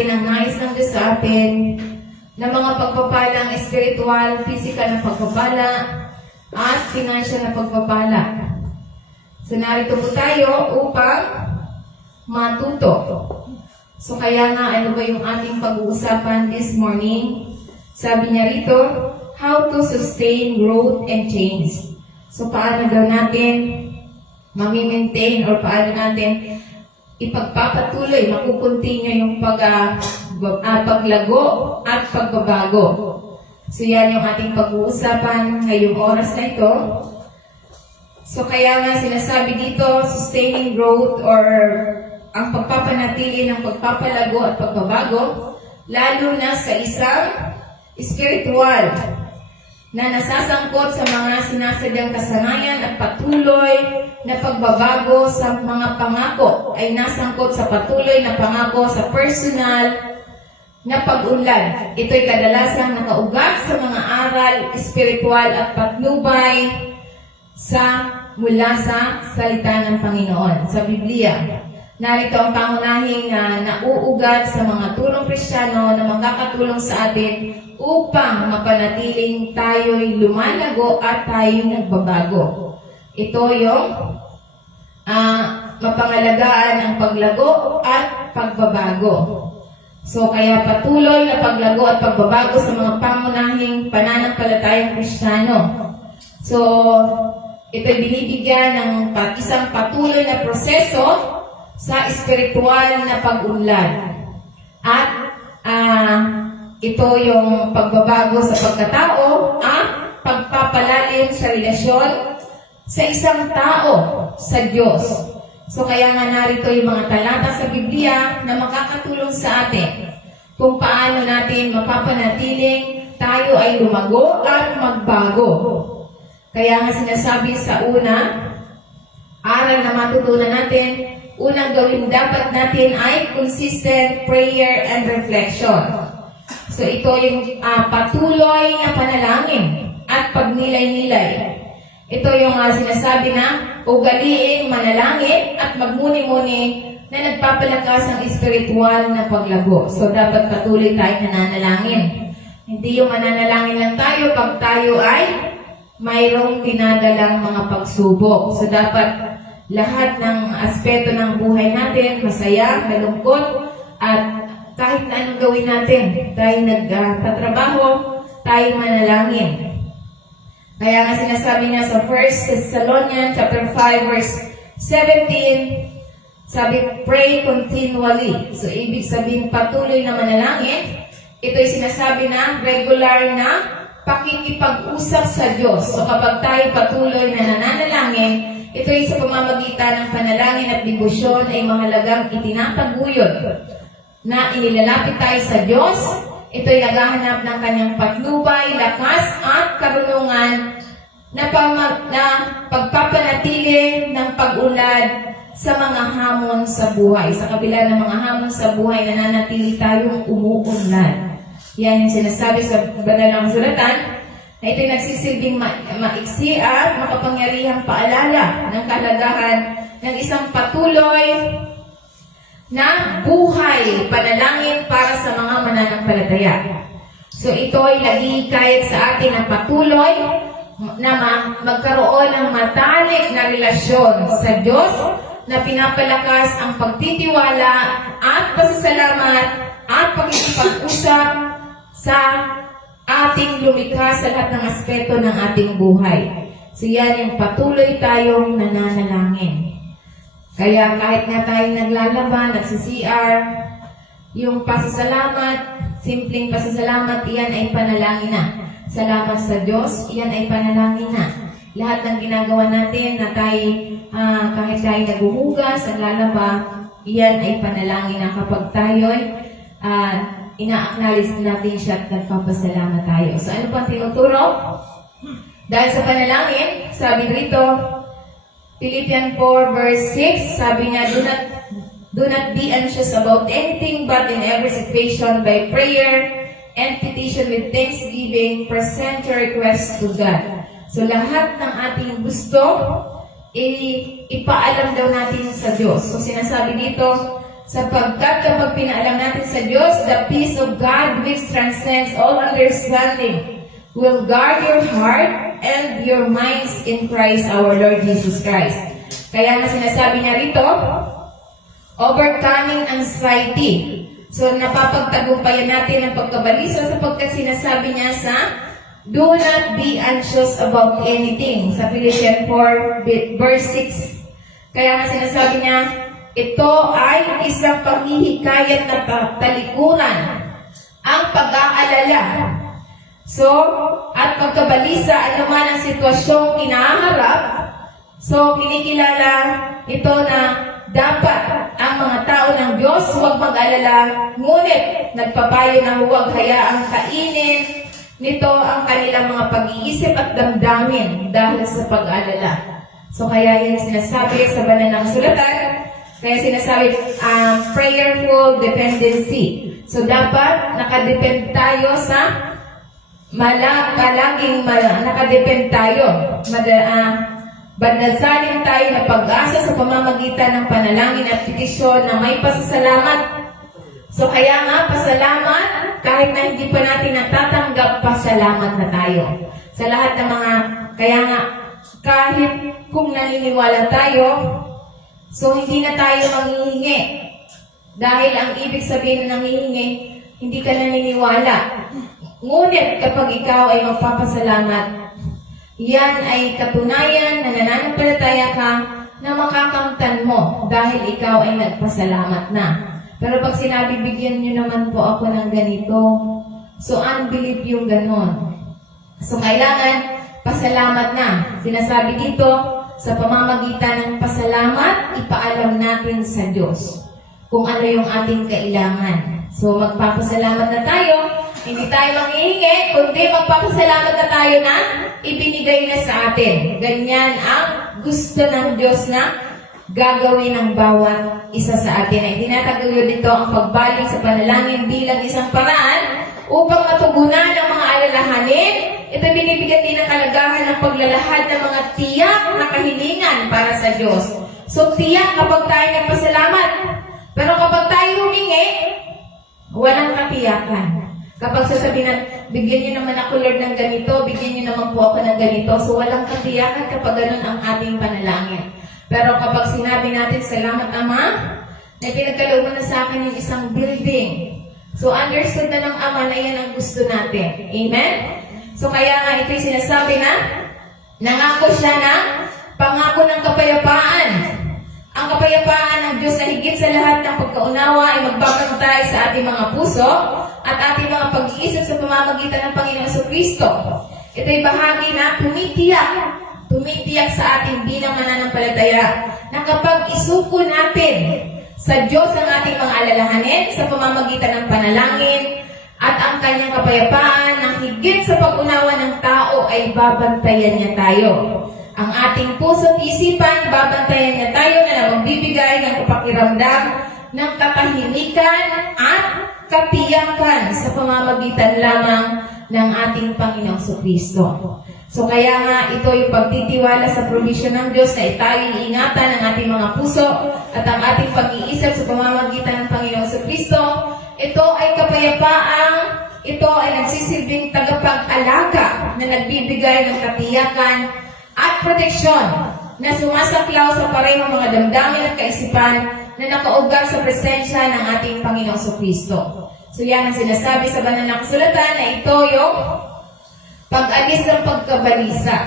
natin ang nais ng Diyos sa atin na mga pagpapalang espiritual, physical na pagpapala, at financial na pagpapala. So narito po tayo upang matuto. So kaya nga, ano ba yung ating pag-uusapan this morning? Sabi niya rito, how to sustain growth and change. So paano daw natin mami-maintain or paano natin ipagpapatuloy, makukontinue yung paglago at pagbabago. So yan yung ating pag-uusapan ngayong oras na ito. So kaya nga sinasabi dito, sustaining growth or ang pagpapanatili ng pagpapalago at pagbabago, lalo na sa isang spiritual na nasasangkot sa mga sinasadyang kasanayan at patuloy na pagbabago sa mga pangako ay nasangkot sa patuloy na pangako sa personal na pag-unlad. Ito'y kadalasang nakaugat sa mga aral, espiritual at patnubay mula sa salita ng Panginoon, sa Biblia. Narito ang pangunahing nauugat sa mga turong Kristiyano na makakatulong sa atin upang mapanatiling tayo'y lumalago at tayo'y nagbabago. Ito yung mapangalagaan ang paglago at pagbabago. So kaya patuloy na paglago at pagbabago sa mga pangunahing pananampalatayang Kristiyano. So ito'y binibigyan ng isang patuloy na proseso sa espiritual na pag-unlad. At ito yung pagbabago sa pagkatao at pagpapalalim sa relasyon sa isang tao sa Diyos. So kaya nga narito yung mga talata sa Biblia na makakatulong sa atin kung paano natin mapapanatiling tayo ay lumago at magbago. Kaya nga sinasabi sa aral na matutunan natin, unang gawin dapat natin ay consistent prayer and reflection. So ito yung patuloy na panalangin at pagnilay-nilay. Ito yung sinasabi na ugaliing manalangin at magmuni-muni na nagpapalakas ng espiritual na paglago. So dapat patuloy tayo nananalangin. Hindi yung mananalangin lang tayo pag tayo ay mayroong tinadalang mga pagsubok. So dapat lahat ng aspeto ng buhay natin, masaya, malungkot, at kahit na anong gawin natin, tayo nagtatrabaho, tayo manalangin. Kaya nga sinasabi niya sa 1 Thessalonians chapter 5 verse 17, sabi, pray continually. So ibig sabihin patuloy na manalangin, ito'y sinasabi na regular na pakikipag-usap sa Diyos. So kapag tayo patuloy na nananalangin, ito'y sa pamamagitan ng panalangin at debosyon ay mahalagang itinataguyod na inilalapit tayo sa Diyos. Ito'y naghahanap ng kanyang patnubay, lakas at karunungan na pagpapanatili ng pag-unlad sa mga hamon sa buhay. Sa kabila ng mga hamon sa buhay, nananatili tayong umuunlad. Yan yung sinasabi sa banal na kasulatan na ito'y nagsisilbing maiksi at makapangyarihang paalala ng kahalagahan ng isang patuloy na buhay, panalangin para sa mga mananampalataya. So ito'y naghihikayat sa atin ng patuloy na magkaroon ng matalik na relasyon sa Diyos na pinapalakas ang pagtitiwala at pasasalamat at pakikipag-usap sa ating lumikha sa lahat ng aspeto ng ating buhay. So yan yung patuloy tayong nananalangin. Kaya kahit nga tayong naglalaban, nagsi-CR, yung pasasalamat, simpleng pasasalamat, iyan ay panalangin na. Salamat sa Diyos, iyan ay panalangin na. Lahat ng ginagawa natin na tayo, kahit tayo naguhugas, naglalaba, iyan ay panalangin na kapag tayo'y ina-acknowledge natin siya at nagpapasalamat tayo. So ano pang tinuturo? Dahil sa panalangin, sabi rito, Philippians 4 verse 6, sabi niya, do not be anxious about anything, but in every situation by prayer and petition with thanksgiving, present your requests to God. So lahat ng ating gusto, ipaalam daw natin sa Diyos. So sinasabi dito, sapagkat kapag pinaalam natin sa Diyos, the peace of God which transcends all understanding will guard your heart and your minds in Christ our Lord Jesus Christ. Kaya nga sinasabi niya rito, overcoming anxiety. So napapagtagumpayan natin ang pagkabalisa sapagkat sinasabi niya sa do not be anxious about anything. Sa Philippians 4 verse 6. Kaya nga sinasabi niya, ito ay isang paghihikayat na talikuran, ang pag-aalala. So, at pagkabalisa, ano man ang sitwasyong kinaharap, so kinikilala ito na dapat ang mga tao ng Diyos huwag mag-alala, ngunit nagpapayo na huwag hayaang kainin nito ang kanilang mga pag-iisip at damdamin dahil sa pag-alala. So kaya yan sinasabi sa banal na kasulatan, kaya sinasabi prayerful dependency. So dapat nakadepend tayo sa nakadepend tayo. Bandasalin tayo na pag-asa sa pamamagitan ng panalangin at petisyon na may pasasalamat. So kaya nga, pasalamat, kahit na hindi pa natin natatanggap, pasalamat na tayo. Sa lahat ng mga, kaya nga, kahit kung naniniwala tayo, so hindi na tayo manghihingi. Dahil ang ibig sabihin ng nanghihingi, hindi ka naniniwala. Ngunit kapag ikaw ay magpapasalamat, yan ay katunayan na nananampalataya ka na makakamtan mo dahil ikaw ay nagpasalamat na. Pero pag sinabi, bigyan nyo naman po ako ng ganito, so unbelief yung ganon. So kailangan pasalamat na. Sinasabi dito, sa pamamagitan ng pasalamat, ipaalam natin sa Diyos kung ano yung ating kailangan. So magpapasalamat na tayo, hindi tayo manghihingi, kundi magpapasalamat na tayo na ibinigay na sa atin. Ganyan ang gusto ng Diyos na gagawin ng bawat isa sa atin. Ay tinataguyod dito ang pagbalik sa panalangin bilang isang paraan upang matugunan ang mga alalahanin. Ito binibigyan din ng kalagahan ng paglalahad ng mga tiyak na kahilingan para sa Diyos. So tiyak kapag tayo nagpasalamat. Pero kapag tayo humingi, walang katiyakan. Kapag sasabihin na, bigyan niyo naman ako Lord ng ganito, bigyan niyo naman po ako ng ganito. So walang katiyakan kapag ganun ang ating panalangin. Pero kapag sinabi natin, salamat Ama, na pinagkalooban na sa akin yung isang building. So understood na ng Ama na yan ang gusto natin. Amen? So kaya nga ito'y sinasabi na, nangako siya na pangako ng kapayapaan. Ang kapayapaan ng Diyos na higit sa lahat ng pagkaunawa ay magbabantay sa ating mga puso at ating mga pag-iisip sa pamamagitan ng Panginoon Jesucristo. Ito'y bahagi na tumitiyak sa ating bilang mananampalataya na kapag isuko natin sa Diyos ang ating mga alalahanin sa pamamagitan ng panalangin at ang kanyang kapayapaan ng higit sa pag-unawa ng tao ay babantayan niya tayo. Ang ating puso at isipan, babantayan niya tayo na magbibigay ng kapakiramdam ng katahimikan at katiyakan sa pamamagitan lamang ng ating Panginoong Jesucristo. So kaya nga ito yung pagtitiwala sa provision ng Diyos na tayo'y ingatan ng ating mga puso at ang ating pag-iisip sa pamamagitan ng Panginoong Jesucristo. Ito ay kapayapaang, ito ay nagsisilbing tagapag-alaga na nagbibigay ng katiyakan at proteksyon na sumasaklaw sa parehong mga damdamin at kaisipan na nakaugat sa presensya ng ating Panginoong Jesucristo. So yan ang sinasabi sa banal na kasulatan na ito yung pag-alis ng pagkabalisa.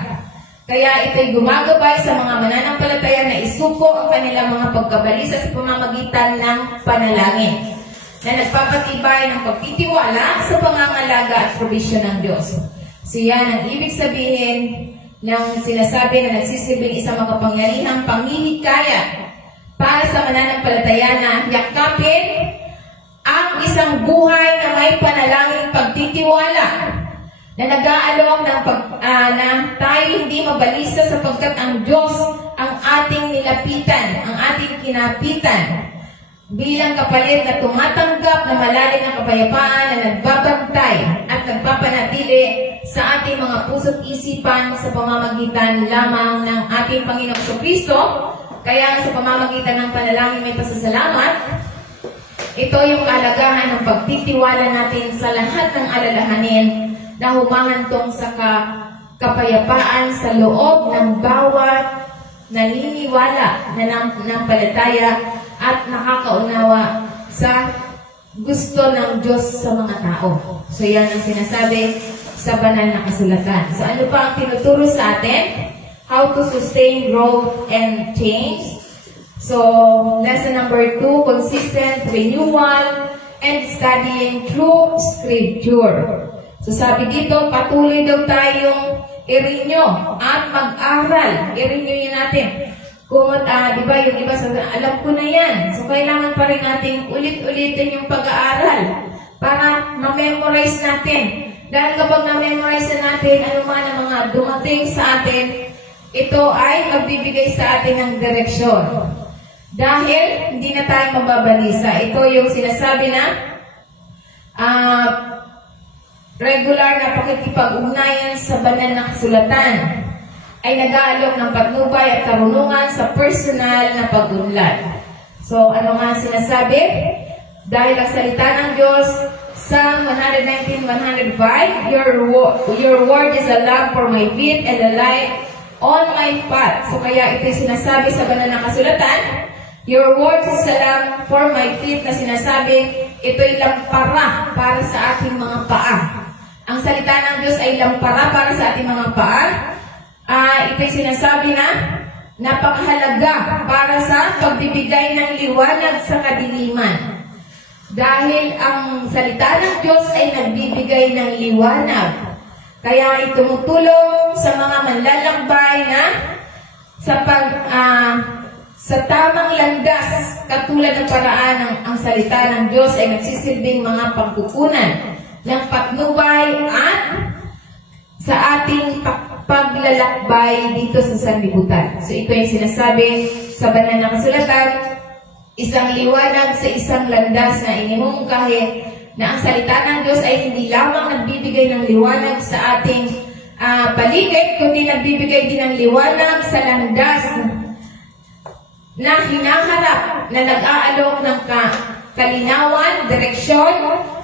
Kaya ito'y gumagabay sa mga mananampalataya na isuko ang kanilang mga pagkabalisa sa pamamagitan ng panalangin na nagpapatibay ng pagtitiwala sa pangangalaga at provision ng Diyos. So yan ang ibig sabihin ng sinasabi na nagsisilbing isang makapangyarihang panghihikayat para sa mananampalataya na yakapin ang isang buhay na may panalangin pagtitiwala na nag-aalok ng na tayo hindi mabalisa sapagkat ang Diyos ang ating nilapitan, ang ating kinapitan bilang kapalit na tumatanggap na malalim ng kapayapaan na nagbabantay at nagpapanatili sa ating mga puso't isipan sa pamamagitan lamang ng ating Panginoong Jesucristo. Kaya sa pamamagitan ng panalangin may pasasalamat, Ito yung kalagahan ng pagtitiwala natin sa lahat ng alalahanin na humahantong sa kapayapaan sa loob ng bawat naniniwala na nampalataya at nakakaunawa sa gusto ng Diyos sa mga tao. So yan ang sinasabi sa banal na kasulatan. So ano pa ang tinuturo sa atin? How to sustain growth and change. So, lesson number 2, consistent renewal and studying true scripture. So, sabi dito, patuloy daw tayong i-renew at mag-aral. I-renew yun natin. Kung, di ba, yung iba sabi, alam ko na yan. So, kailangan pa rin natin ulit-ulitin yung pag-aaral para ma-memorize natin. Dahil kapag na-memorize na natin, ano man ang mga dumating sa atin, ito ay magbibigay sa atin ng direksyon. Dahil hindi na tayo mababalisa. Ito yung sinasabi na regular na pakikipag-ugnayan sa banal na kasulatan ay nag-aalok ng patnubay at karunungan sa personal na pag-unlad. So, ano nga sinasabi? Dahil ang salita ng Diyos, Psalm 119:105, Your word is a lamp for my feet and a light on my path. So, kaya ito sinasabi sa banal na kasulatan, Your word is a lamp for my feet na sinasabi, ito'y lampara para sa ating mga paa. Ang salita ng Diyos ay lampara para sa ating mga paa. Ito'y sinasabi na napakahalaga para sa pagbibigay ng liwanag sa kadiliman. Dahil ang salita ng Diyos ay nagbibigay ng liwanag. Kaya ay tumutulong sa mga manlalakbay na sa tamang landas, katulad ng paraan ng ang salita ng Diyos ay nagsisilbing mga pagkukunan ng patnubay at sa ating paglalakbay dito sa sanlibutan. So ito yung sinasabi sa banal na kasulatan, isang liwanag sa isang landas na inimungkahi na ang salita ng Diyos ay hindi lamang nagbibigay ng liwanag sa ating paligid, kundi nagbibigay din ng liwanag sa landas na hinaharap na nag-aalok ng kalinawan, direksyon,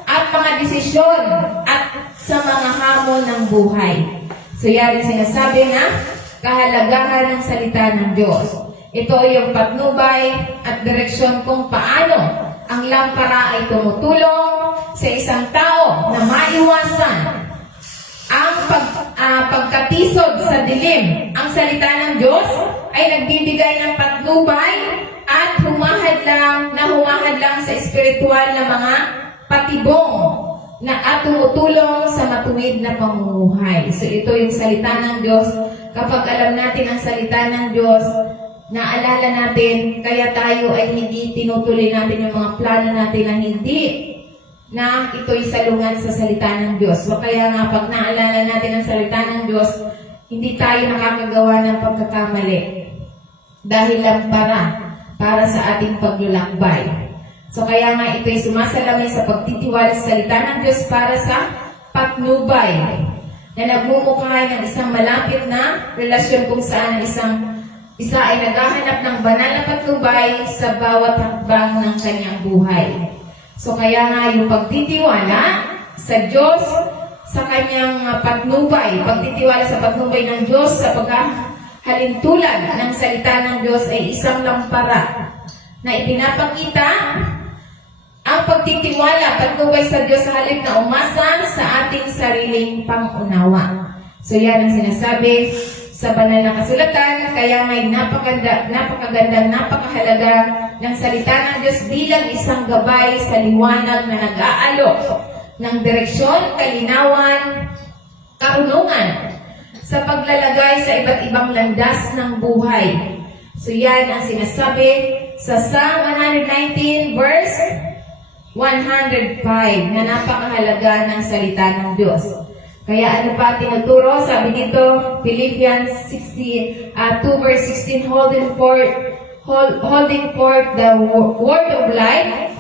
at mga desisyon at sa mga hamon ng buhay. So yan ang sinasabi na kahalagahan ng salita ng Diyos. Ito yung patnubay at direksyon kung paano ang lampara ay tumutulong sa isang tao na maiwasan ang pagkatisod sa dilim. Ang salita ng Diyos ay nagbibigay ng patnubay at humahadlang sa espiritual na mga patibong na at tumutulong sa matuwid na pamumuhay. So ito yung salita ng Diyos. Kapag alam natin ang salita ng Diyos, naalala natin, kaya tayo ay hindi tinutuloy natin yung mga plano natin na hindi na ito'y salungan sa salita ng Diyos. So kaya nga pag naalala natin ang salita ng Diyos, hindi tayo nakakagawa ng pagkakamali. Dahil para sa ating paglalakbay. So kaya nga ito'y sumasalamin sa pagtitiwala sa salita ng Diyos para sa patnubay na nagmumukhay ng isang malapit na relasyon kung saan isa ay naghahanap ng banal na patnubay sa bawat hakbang ng kanyang buhay. So kaya nga yung pagtitiwala sa Diyos sa kanyang patnubay, pagtitiwala sa patnubay ng Diyos sa paghahalintulad ng salita ng Diyos ay isang lampara na ipinapakita ang pagtitiwala, patnubay sa Diyos sa halip na umasa sa ating sariling pangunawa. So yan ang sinasabi sa banal na kasulatan, kaya may napakagandang, napakahalaga ng salita ng Diyos bilang isang gabay sa liwanag na nag-aalok ng direksyon, kalinawan, karunungan sa paglalagay sa iba't ibang landas ng buhay. So yan ang sinasabi sa Psalm 119 verse 105 na napakahalaga ng salita ng Diyos. Kaya ano pa tinuturo? Sabi dito, Philippians 2 verse 16, holding forth the word of life,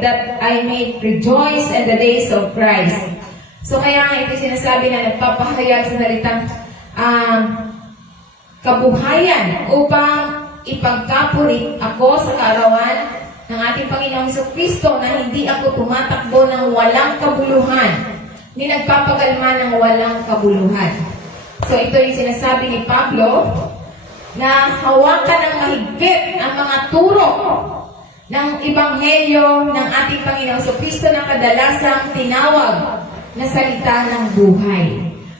that I may rejoice in the days of Christ. So kaya nga ito sinasabi na nagpapahayag sa salitang kabuhayan upang ipagkapurit ako sa kaarawan ng ating Panginoong Kristo na hindi ako tumatakbo ng walang kabuluhan, ni nagpapagalma ng walang kabuluhan. So ito yung sinasabi ni Pablo na hawakan ng mahigpit ang mga turo ng Ebanghelyo ng ating Panginoong Kristo na kadalasang tinawag na salita ng buhay.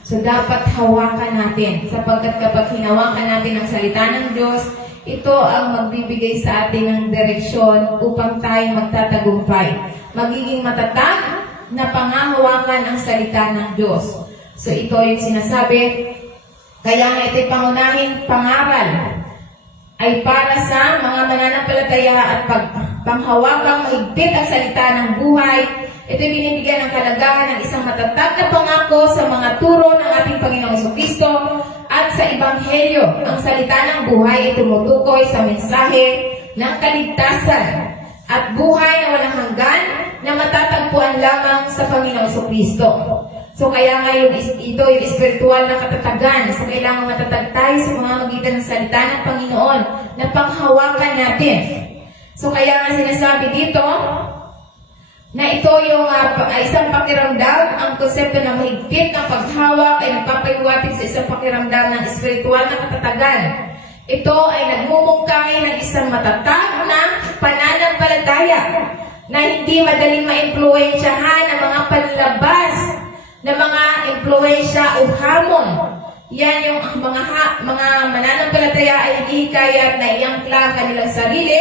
So dapat hawakan natin sapagkat kapag hinawakan natin ang salita ng Diyos, ito ang magbibigay sa atin ng direksyon upang tayo magtatagumpay. Magiging matatag na pangahawakan ang salita ng Diyos. So ito yung sinasabi, kaya nga ito'y pangunahing pangaral ay para sa mga mananampalataya at panghawakang mahigpit ang salita ng buhay. Ito'y binibigyan ng kalagahan ng isang matatag na pangako sa mga turo ng ating Panginoong Kristo at sa Ebanghelyo. Ang salita ng buhay ay tumutukoy sa mensahe ng kaligtasan at buhay na walang hanggan na matatagpuan lamang sa Panginoong Kristo. So kaya ngayon ito yung espiritual na katatagan. So kailangan matatag tayo sa mga magitan ng salita ng Panginoon na panghawakan natin. So kaya nga sinasabi dito na ito yung isang pakiramdam, ang konsepto ng mahigpit ng paghawak ay nagpapahiwatig sa isang pakiramdam ng espiritual na katatagan. Ito ay nagmumungkahi ng isang matatag na pananampalataya na hindi madaling maimpluwensyahan ng mga panlabas na mga impluwensya o hamon. Yan yung mga mananampalataya ay hinihikayat na iangkla kanilang sarili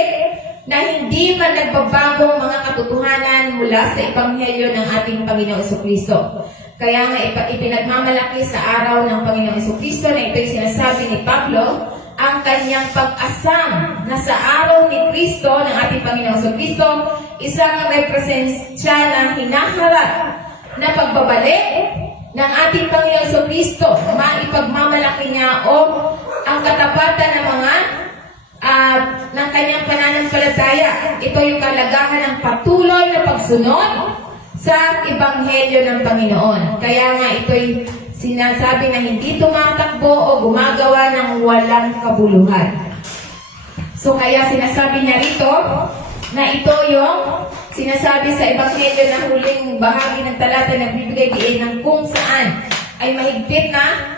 na hindi man nagbabagong mga katotohanan mula sa Ebanghelyo ng ating Panginoong Kristo. Kaya nga ipinagmamalaki sa araw ng Panginoong Kristo na ito'y sinasabi ni Pablo, ang kanyang pag-asam na sa araw ni Kristo, ng ating Panginoong Kristo, isang represensya na hinaharap na pagbabalik ng ating Panginoong Kristo, maipagmamalaki niya o ang katapatan ng mga ng kanyang pananampalataya. Ito yung kalagahan ng patuloy na pagsunod sa Ebanghelyo ng Panginoon. Kaya nga ito'y sinasabi na hindi tumatakbo o gumagawa ng walang kabuluhan. So kaya sinasabi niya rito na ito yung sinasabi sa Ebanghelyo na huling bahagi ng talata na bibigay diin ng kung saan ay mahigpit na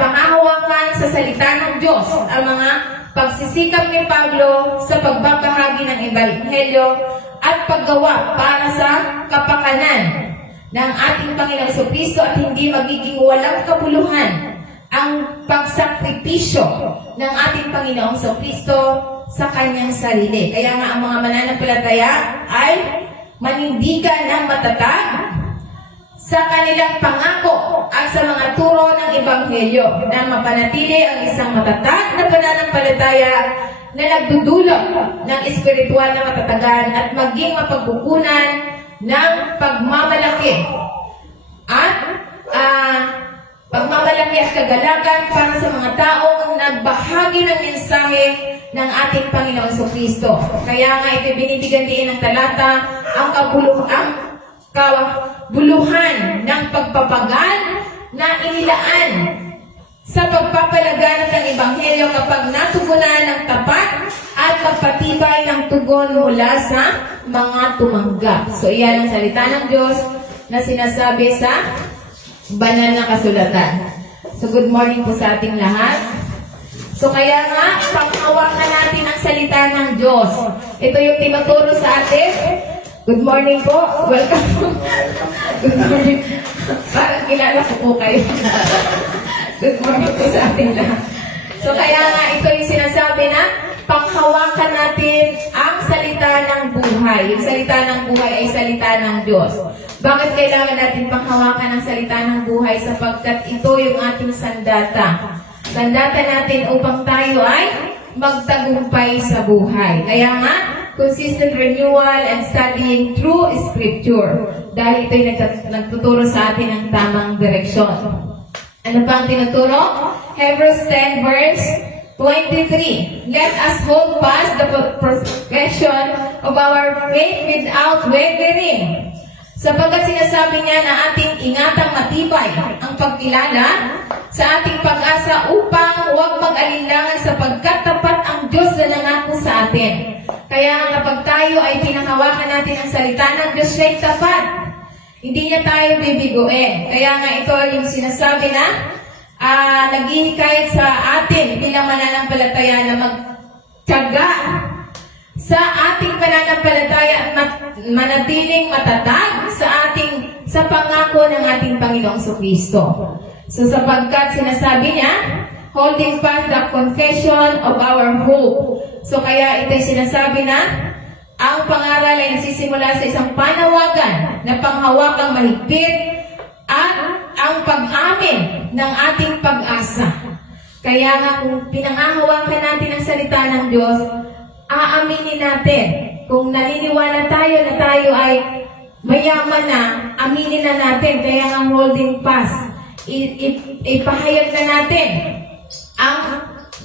pangahawakan sa salita ng Diyos ang mga pagsisikap ni Pablo sa pagbabahagi ng Ebanghelyo at paggawa para sa kapakanan ng ating Panginoong Kristo at hindi magiging walang kabuluhan ang pagsakripisyo ng ating Panginoong Kristo sa kanyang sarili. Kaya nga ang mga mananampalataya ay manindigan ng matatag sa kanilang pangako at sa mga turo ng Ebanghelyo na mapanatili ang isang matatag na pananampalataya na nagdudulot ng espiritual na katatagan at maging mapagkukunan ng pagmamalaki at kagalakan para sa mga taong nagbahagi ng mensahe ng ating Panginoong Kristo. Kaya nga ito binibigyan din ng talata ang kabuluhan ng pagpapagal na inilaan sa pagpapalaganap ng Ebanghelyo kapag natugunan ng tapat at pagpatibay ng tugon mula sa mga tumanggap. So iyan ang salita ng Diyos na sinasabi sa banal na kasulatan. So good morning po sa ating lahat. So kaya nga, panghawakan natin ang salita ng Diyos. Ito yung tinuturo sa atin. Good morning po. Welcome. Good morning. Parang kilala ko po kayo. Good morning po sa ating lahat. So kaya nga, ito yung sinasabi na panghawakan natin ang salita ng buhay. Yung salita ng buhay ay salita ng Diyos. Bakit kailangan natin panghawakan ang salita ng buhay? Sapagkat ito yung ating sandata. Sandata natin upang tayo ay magtagumpay sa buhay. Kaya nga, consistent renewal and studying true scripture. Dahil ito'y nagtuturo sa atin ng tamang direksyon. Ano pa ang tinuturo? Hebrews 10 verse 23. Let us hold fast the profession of our faith without wavering. Sapagkat sinasabi niya na ating ingatang matibay ang pagkilala sa ating pag-asa upang huwag mag-alinlangan sapagkat tapat ang Diyos na nangako sa atin. Kaya kapag tayo ay pinanghawakan natin ang salita ng Diyos, siya'y tapat. Hindi niya tayo bibiguin. Kaya nga ito yung sinasabi na naghihikayat sa atin bilang mananampalataya na magtiyaga sa ating pananampalataya at manatiling matatag sa pangako ng ating Panginoong Kristo. So sapagkat sinasabi niya, holding fast the confession of our hope. So kaya ito'y sinasabi na ang pangaral ay nagsisimula sa isang panawagan na panghawakang mahigpit at ang pag-amin ng ating pag-asa. Kaya nga kung pinanghahawakan natin ang salita ng Diyos, aaminin natin. Kung naniniwala tayo na tayo ay mayaman na, aminin na natin. Kaya nga holding fast, ipahayag na natin ang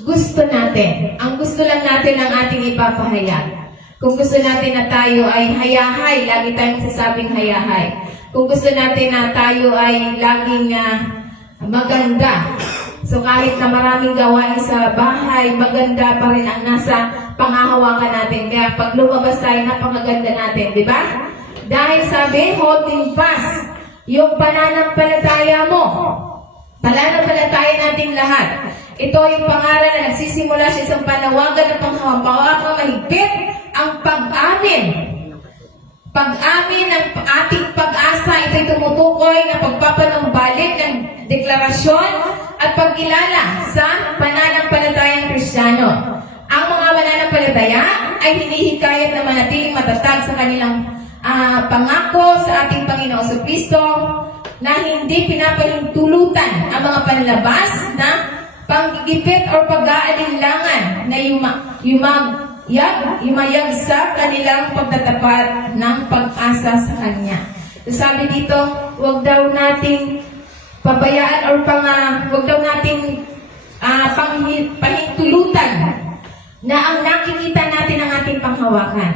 gusto natin. Ang gusto lang natin ang ating ipapahayag. Kung gusto natin na tayo ay hayahay, lagi tayong sasabing hayahay. Kung gusto natin na tayo ay laging maganda. So kahit na maraming gawain sa bahay, maganda pa rin ang nasa panghahawakan natin. Kaya pag lumabas tayo, napakaganda natin, di ba? Dahil sabi, holding fast, yung pananampalataya mo. Pananampalataya natin lahat. Ito yung pangaral na nagsisimula sa isang panawagan ng panghawakang mahigpit, ang pag-amin. Pag-amin ng ating pag-asa, ito'y tumutukoy na pagpapanumbalik ng deklarasyon at pagkilala sa pananampalatayang Kristiyano. Ang mga mananampalataya ay hinihikayat na manatiling matatag sa kanilang pangako sa ating Panginoong Kristo na hindi pinapahintulutan ang mga panlabas na panggigipit o pag-aalinlangan na yumayag sa kanilang pagtatapat ng pag-asa sa Kanya. So sabi dito, huwag daw nating pabayaan or huwag daw nating pahintulutan na ang nakikita natin ang ating panghawakan.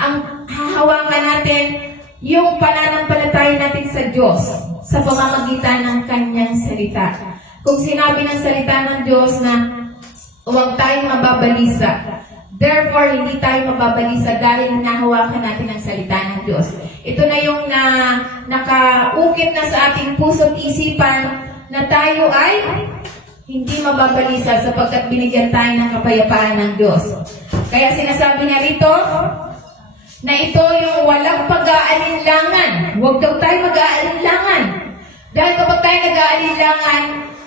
Ang hahawakan natin yung pananampalataya natin sa Diyos sa pamamagitan ng Kanyang salita. Kung sinabi ng salita ng Diyos na huwag tayong mababalisa, therefore hindi tayo mababalisa dahil nahawakan natin ang salita ng Diyos. Ito na yung nakaukit na sa ating puso't isipan na tayo ay hindi mababalisa sapagkat binigyan tayo ng kapayapaan ng Diyos. Kaya sinasabi niya rito, na ito yung walang pag-aalinlangan. Huwag daw tayo mag-aalinlangan. Dahil kapag tayo nag-aalinlangan,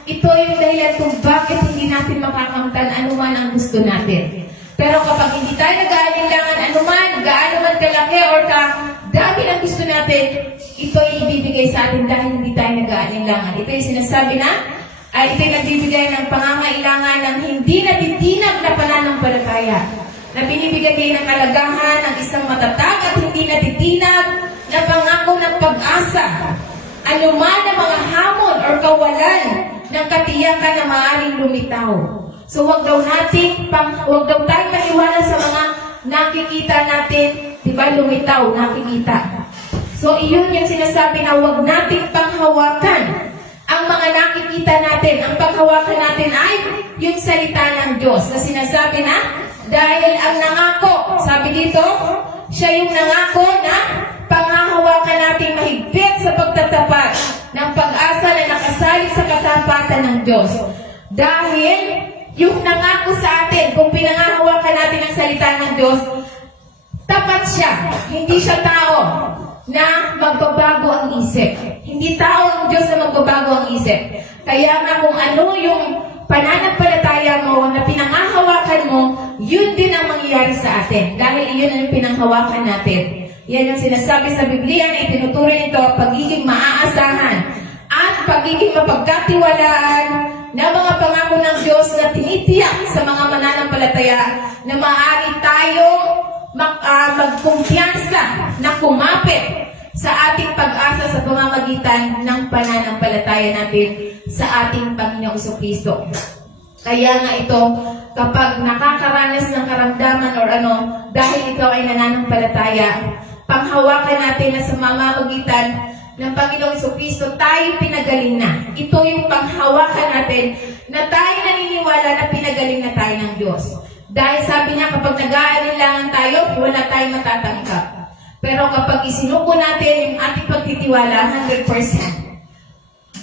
ito yung dahilan kung bakit hindi natin makakamtan anuman ang gusto natin. Pero kapag hindi tayo nag-aalinlangan anuman, gaano man kalaki or dami ng gusto natin, ito ay ibibigay sa atin dahil hindi tayo nag-aalinlangan. Ito yung sinasabi na, ito yung nagbibigay ng pangangailangan ng hindi natitinag na pananampalataya. Na binibigyan kayo ng kalagahan ng isang matatag at hindi natitinag na pangako ng pag-asa. Anuman ang mga hamon or kawalan ng katiyakan na maaaring lumitaw. So huwag daw tayong maniwala sa mga nakikita natin, di ba, lumitaw, nakikita. So iyon yung sinasabi na huwag nating panghawakan ang mga nakikita natin. Ang panghawakan natin ay yung salita ng Diyos na sinasabi na dahil ang nangako, sabi dito, siya yung nangako na panghahawakan natin mahigpit sa pagtatapat ng pag-asa na nakasalig sa katapatan ng Diyos. Dahil yung nangako sa atin, kung pinanghahawakan natin ang salita ng Diyos, tapat siya. Hindi siya tao na magbabago ang isip. Hindi tao ang Diyos na magbabago ang isip. Kaya nga kung ano yung pananampalataya mo na pinanghahawakan mo, yun din ang mangyayari sa atin. Dahil iyon ang pinanghawakan natin. Yan yung sinasabi sa Biblia na itinuturing ito, pagiging maaasahan at pagiging mapagkatiwalaan na mga pangako ng Diyos na tinitiyak sa mga mananampalataya na maaari tayo magkumpiyansa na kumapit sa ating pag-asa sa pamamagitan ng pananampalataya natin sa ating Panginoong Kristo. Kaya nga ito, kapag nakakaranas ng karamdaman or dahil ikaw ay nananampalataya, panghawakan natin na sa mamamagitan ng Panginoong Kristo, tayo pinagaling na. Ito yung panghawakan natin na tayo naniniwala na pinagaling na tayo ng Diyos. Dahil sabi niya, kapag nag-aalinlangan tayo, wala tayong matatanggap. Pero kapag isinuko natin yung ating pagtitiwala, 100%,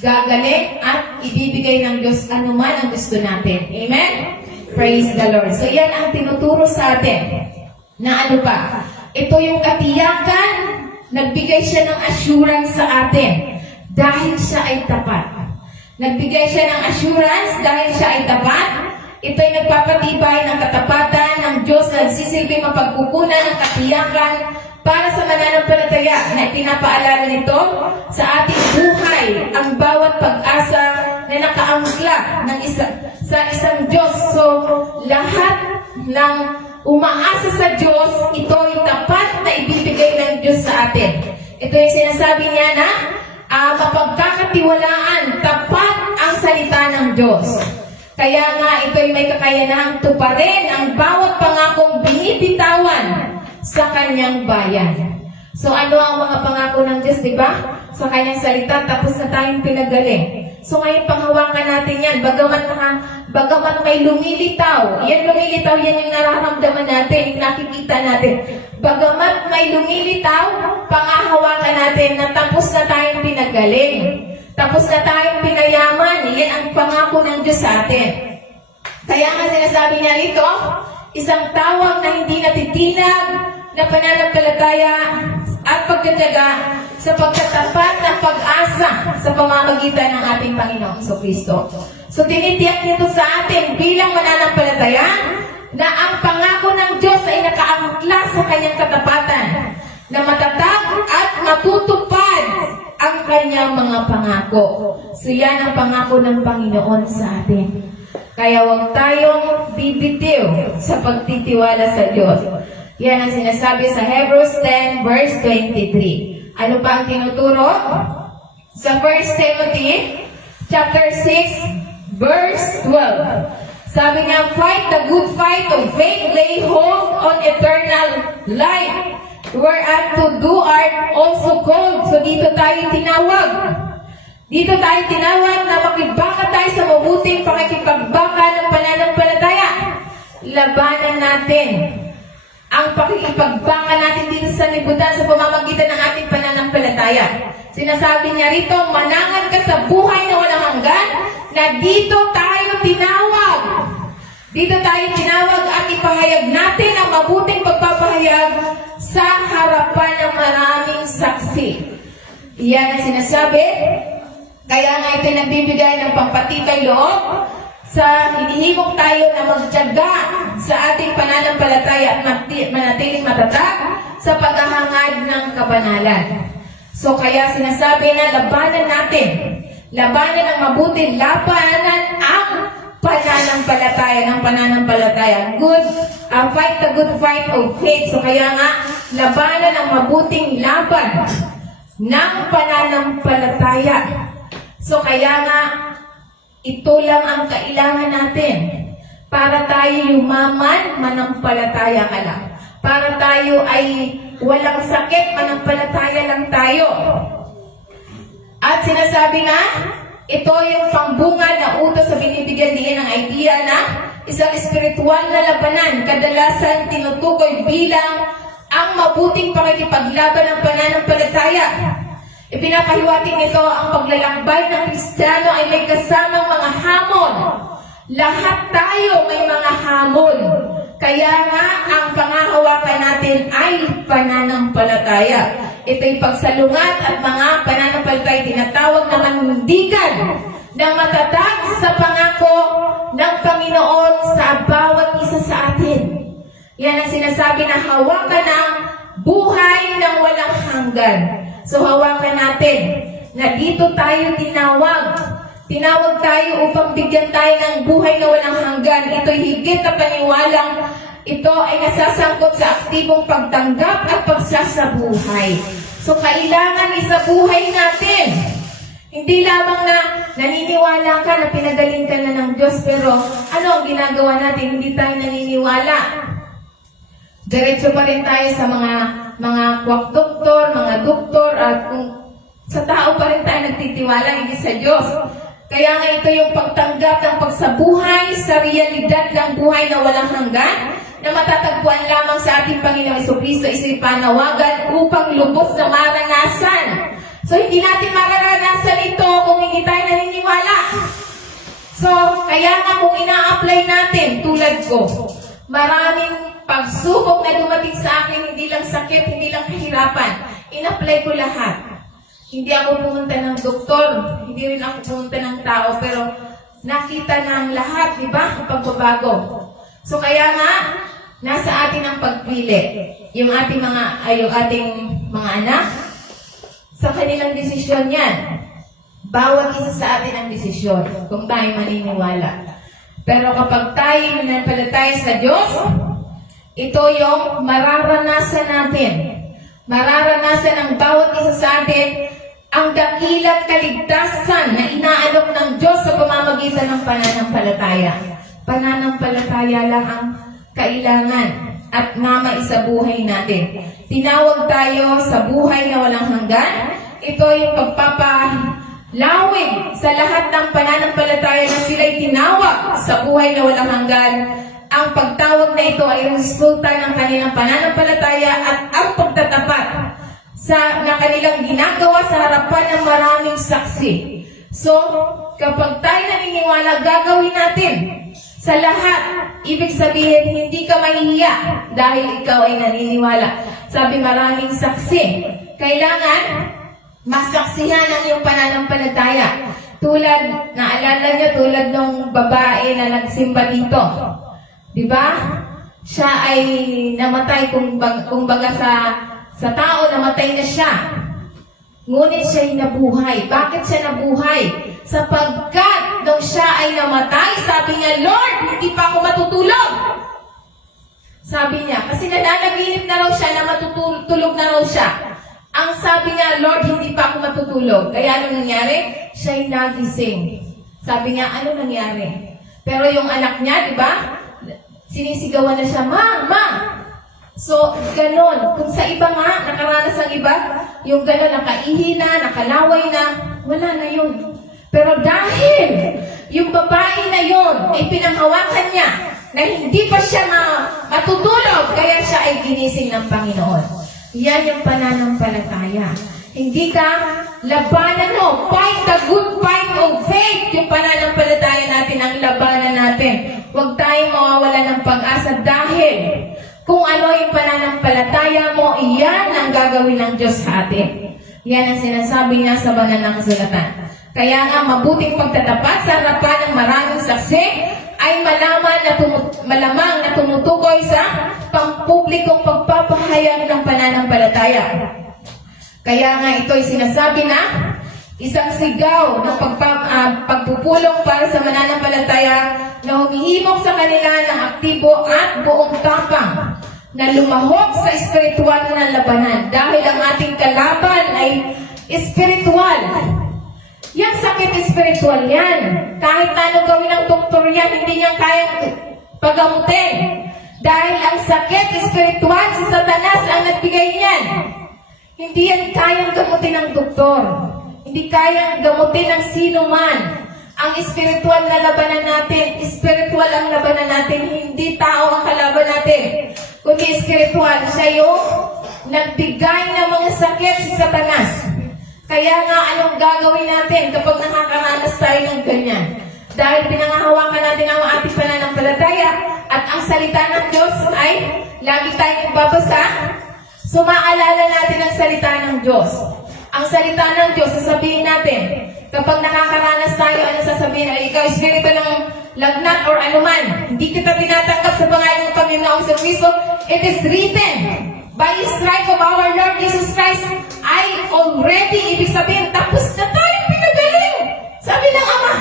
gagaling at ibibigay ng Diyos anuman ang gusto natin. Amen? Praise the Lord. So yan ang tinuturo sa atin. Na ano pa? Ito yung katiyakan, nagbigay siya ng assurance sa atin dahil siya ay tapat. Nagbigay siya ng assurance dahil siya ay tapat. Ito'y nagpapatibay ng katapatan ng Diyos na nagsisilbing mapagkukunan ng katiyakan para sa mananampalataya na ipinapaalala nito sa ating buhay ang bawat pag-asa na nakaangkla sa isang Diyos. So, lahat ng umaasa sa Diyos, ito'y tapat na ibibigay ng Diyos sa atin. Ito yung sinasabi niya na mapagkakatiwalaan, tapat ang salita ng Diyos. Kaya nga ito'y may kakayanang tuparin ang bawat pangakong binibitawan sa kanyang bayan. So ano ang mga pangako ng Diyos, di ba? Sa kanyang salita, tapos na tayong pinagaling. So ngayon, panghawakan natin yan. Bagamat may lumilitaw. Yan lumilitaw, yan yung nararamdaman natin, yung nakikita natin. Bagamat may lumilitaw, panghahawakan natin na tapos na tayong pinagaling. Tapos na tayong pinayaman. Yan ang pangako ng Diyos sa atin. Kaya nga sinasabi niya rito, isang tawag na hindi natitinag na pananampalataya at pagtataga sa pagtatapat ng pag-asa sa pamamagitan ng ating Panginoong Kristo. So tinitiyak nito sa atin bilang mananampalataya na ang pangako ng Diyos ay nakaangkla sa kanyang katapatan, na matatag at matutupad ang kanyang mga pangako. So yan ang pangako ng Panginoon sa atin. Kaya huwag tayong bibitiw sa pagtitiwala sa Diyos. Yan ang sinasabi sa Hebrews 10 verse 23. Ano pa ang tinuturo? Sa 1 Timothy chapter 6 verse 12. Sabi niya, fight the good fight of faith, lay hold on eternal life, whereunto thou art also called. So dito tayo tinawag. Dito tayo tinawag na makibbaka tayo sa mabuting pakikipagbaka ng pananampalataya. Labanan natin ang pakikipagbaka natin dito sa libutan sa pamamagitan ng ating pananampalataya. Sinasabi niya rito, manangan ka sa buhay na walang hanggan, na dito tayo tinawag. Dito tayo tinawag at ipahayag natin ang mabuting pagpapahayag sa harapan ng maraming saksi. Iyan ang sinasabi. Kaya nga ito nagbibigay ng pampatibay loob sa hinihimok tayo na magtiyaga sa ating pananampalataya at manatiling matatag sa paghahangad ng kabanalan. So kaya sinasabi na labanan natin, labanan ang mabuti, labanan ang pananampalataya. Fight the good fight of faith. So kaya nga, labanan ang mabuting laban ng pananampalataya. So kaya nga, ito lang ang kailangan natin para tayo yumaman, manampalataya ka lang. Para tayo ay walang sakit, manampalataya lang tayo. At sinasabi nga, ito yung pangbungad na utos sa binibigyan din ng idea na isang espiritual na labanan, kadalasan tinutukoy bilang ang mabuting pakikipaglaban ng pananampalataya. Ipinapahiwatig nito ang paglalakbay ng Kristiyano ay may kasamang mga hamon. Lahat tayo may mga hamon. Kaya nga, ang pangahawakan natin ay pananampalataya. Ito'y pagsalungat at mga pananampalataya tinatawag na manindigan na matatag sa pangako ng Panginoon sa bawat isa sa atin. Yan ang sinasabi na hawakan ng buhay ng walang hanggan. So hawakan natin na dito tayo tinawag. Tinawag tayo upang bigyan tayo ng buhay na walang hanggan. Ito'y higit na paniwalang ito ay nasasangkot sa aktibong pagtanggap at pagsasabuhay. So kailangan isabuhay natin. Hindi lamang na naniniwala ka na pinagaling ka na ng Diyos, pero ano ang ginagawa natin? Hindi tayo naniniwala. Diretso pa rin tayo sa mga kwak-doktor, mga doktor, at kung sa tao pa rin tayo nagtitiwala, hindi sa Diyos. Kaya nga ito yung pagtanggap ng pagsabuhay sa realidad ng buhay na walang hanggan, na matatagpuan lamang sa ating Panginoong Jesucristo, isa'y panawagan upang lubos na maranasan. So, hindi natin mararanasan ito kung hindi tayo naniniwala. So, kaya nga kung ina-apply natin, tulad ko, maraming pagsubok na dumating sa akin, hindi lang sakit, hindi lang kahirapan, in-apply ko lahat. Hindi ako pumunta ng doktor, hindi rin ako pumunta ng tao, pero nakita ng lahat, di ba, ang pagbabago. So, kaya nga, nasa atin ang pagpili. Yung ating mga anak, sa kanilang desisyon yan. Bawat isa sa atin ang desisyon kung tayo maniniwala. Pero kapag tayo nananampalataya sa Diyos, ito yung mararanasan natin. Mararanasan ng bawat isa sa atin ang dakilang kaligtasan na inaalok ng Diyos sa pamamagitan ng pananampalataya. Pananampalataya lang ang kailangan at namaisabuhay natin. Tinawag tayo sa buhay na walang hanggan. Ito yung pagpapalawig sa lahat ng pananampalataya na sila'y tinawag sa buhay na walang hanggan. Ang pagtawag na ito ay resulta ng kanilang pananampalataya at ang pagtatapat na kanilang ginagawa sa harapan ng maraming saksi. So, kapag tayo naniniwala, gagawin natin sa lahat. Ibig sabihin, hindi ka mahihiya dahil ikaw ay naniniwala. Sabi, maraming saksi. Kailangan masaksihan ang iyong pananampalataya. Tulad, naalala niyo, tulad ng babae na nagsimba dito. Diba? Siya ay namatay, kumbaga sa tao, namatay na siya. Ngunit siya ay nabuhay. Bakit siya nabuhay? Sapagkat nung siya ay namatay, sabi niya, Lord, hindi pa ako matutulog. Sabi niya, kasi nananaginip na raw siya na matutulog na raw siya. Ang sabi niya, Lord, hindi pa ako matutulog. Kaya ano nangyari? Siya ay nagising. Sabi niya, ano nangyari? Pero yung anak niya, di ba? Sinisigawan na siya, Ma! So, ganon. Kung sa iba nga, nakaranas ang iba, yung ganon, nakaihi na, nakalaway na, wala na yun. Pero dahil yung babae na yun ay pinanghawakan niya na hindi pa siya matutulog, kaya siya ay ginising ng Panginoon. Yan yung pananampalataya. Hindi ka labanan mo. Fight the good fight of faith. Yung pananampalataya natin, ang labanan natin. Huwag tayong mawawala ng pag-asa dahil kung ano yung pananampalataya mo, iyan ang gagawin ng Diyos sa atin. Yan ang sinasabi niya sa banal na kasulatan. Kaya nga, mabuting pagtatapat sa harapan ng maraming saksi ay malamang na tumutukoy sa pampublikong pagpapahayag ng pananampalataya. Kaya nga ito'y sinasabi na isang sigaw ng pagpupulong para sa mananampalataya na humihimok sa kanila ng aktibo at buong tapang na lumahok sa espiritual na labanan dahil ang ating kalaban ay espiritual. Yung sakit espiritual yan. Kahit anong gawin ng doktor yan, hindi niya kayang pagamutin. Dahil ang sakit espiritual, si Satanas ang nagbigay niyan. Hindi yan kayang gamutin ng doktor. Hindi kayang gamutin ng sino man. Ang espiritual na labanan natin, espiritual ang labanan natin, hindi tao ang kalaban natin. Kundi espiritual, siya yung nagbigay ng mga sakit si Satanas. Kaya nga, anong gagawin natin kapag nakakaranas tayo ng ganyan? Dahil pinangahawakan natin ang ating pananampalataya at ang salita ng Diyos ay lagi tayong babasa. So, maalala natin ang salita ng Diyos. Ang salita ng Diyos, sasabihin natin, kapag nakakaranas tayo, ano sasabihin? Ay, ikaw, espiritu ng lagnat or anuman, hindi kita tinatanggap sa pangalan ng Panginoong Jesucristo. It is written, by the stripe of our Lord Jesus Christ, I already, ibig sabihin, tapos na tayo pinagaling. Sabi ng Ama.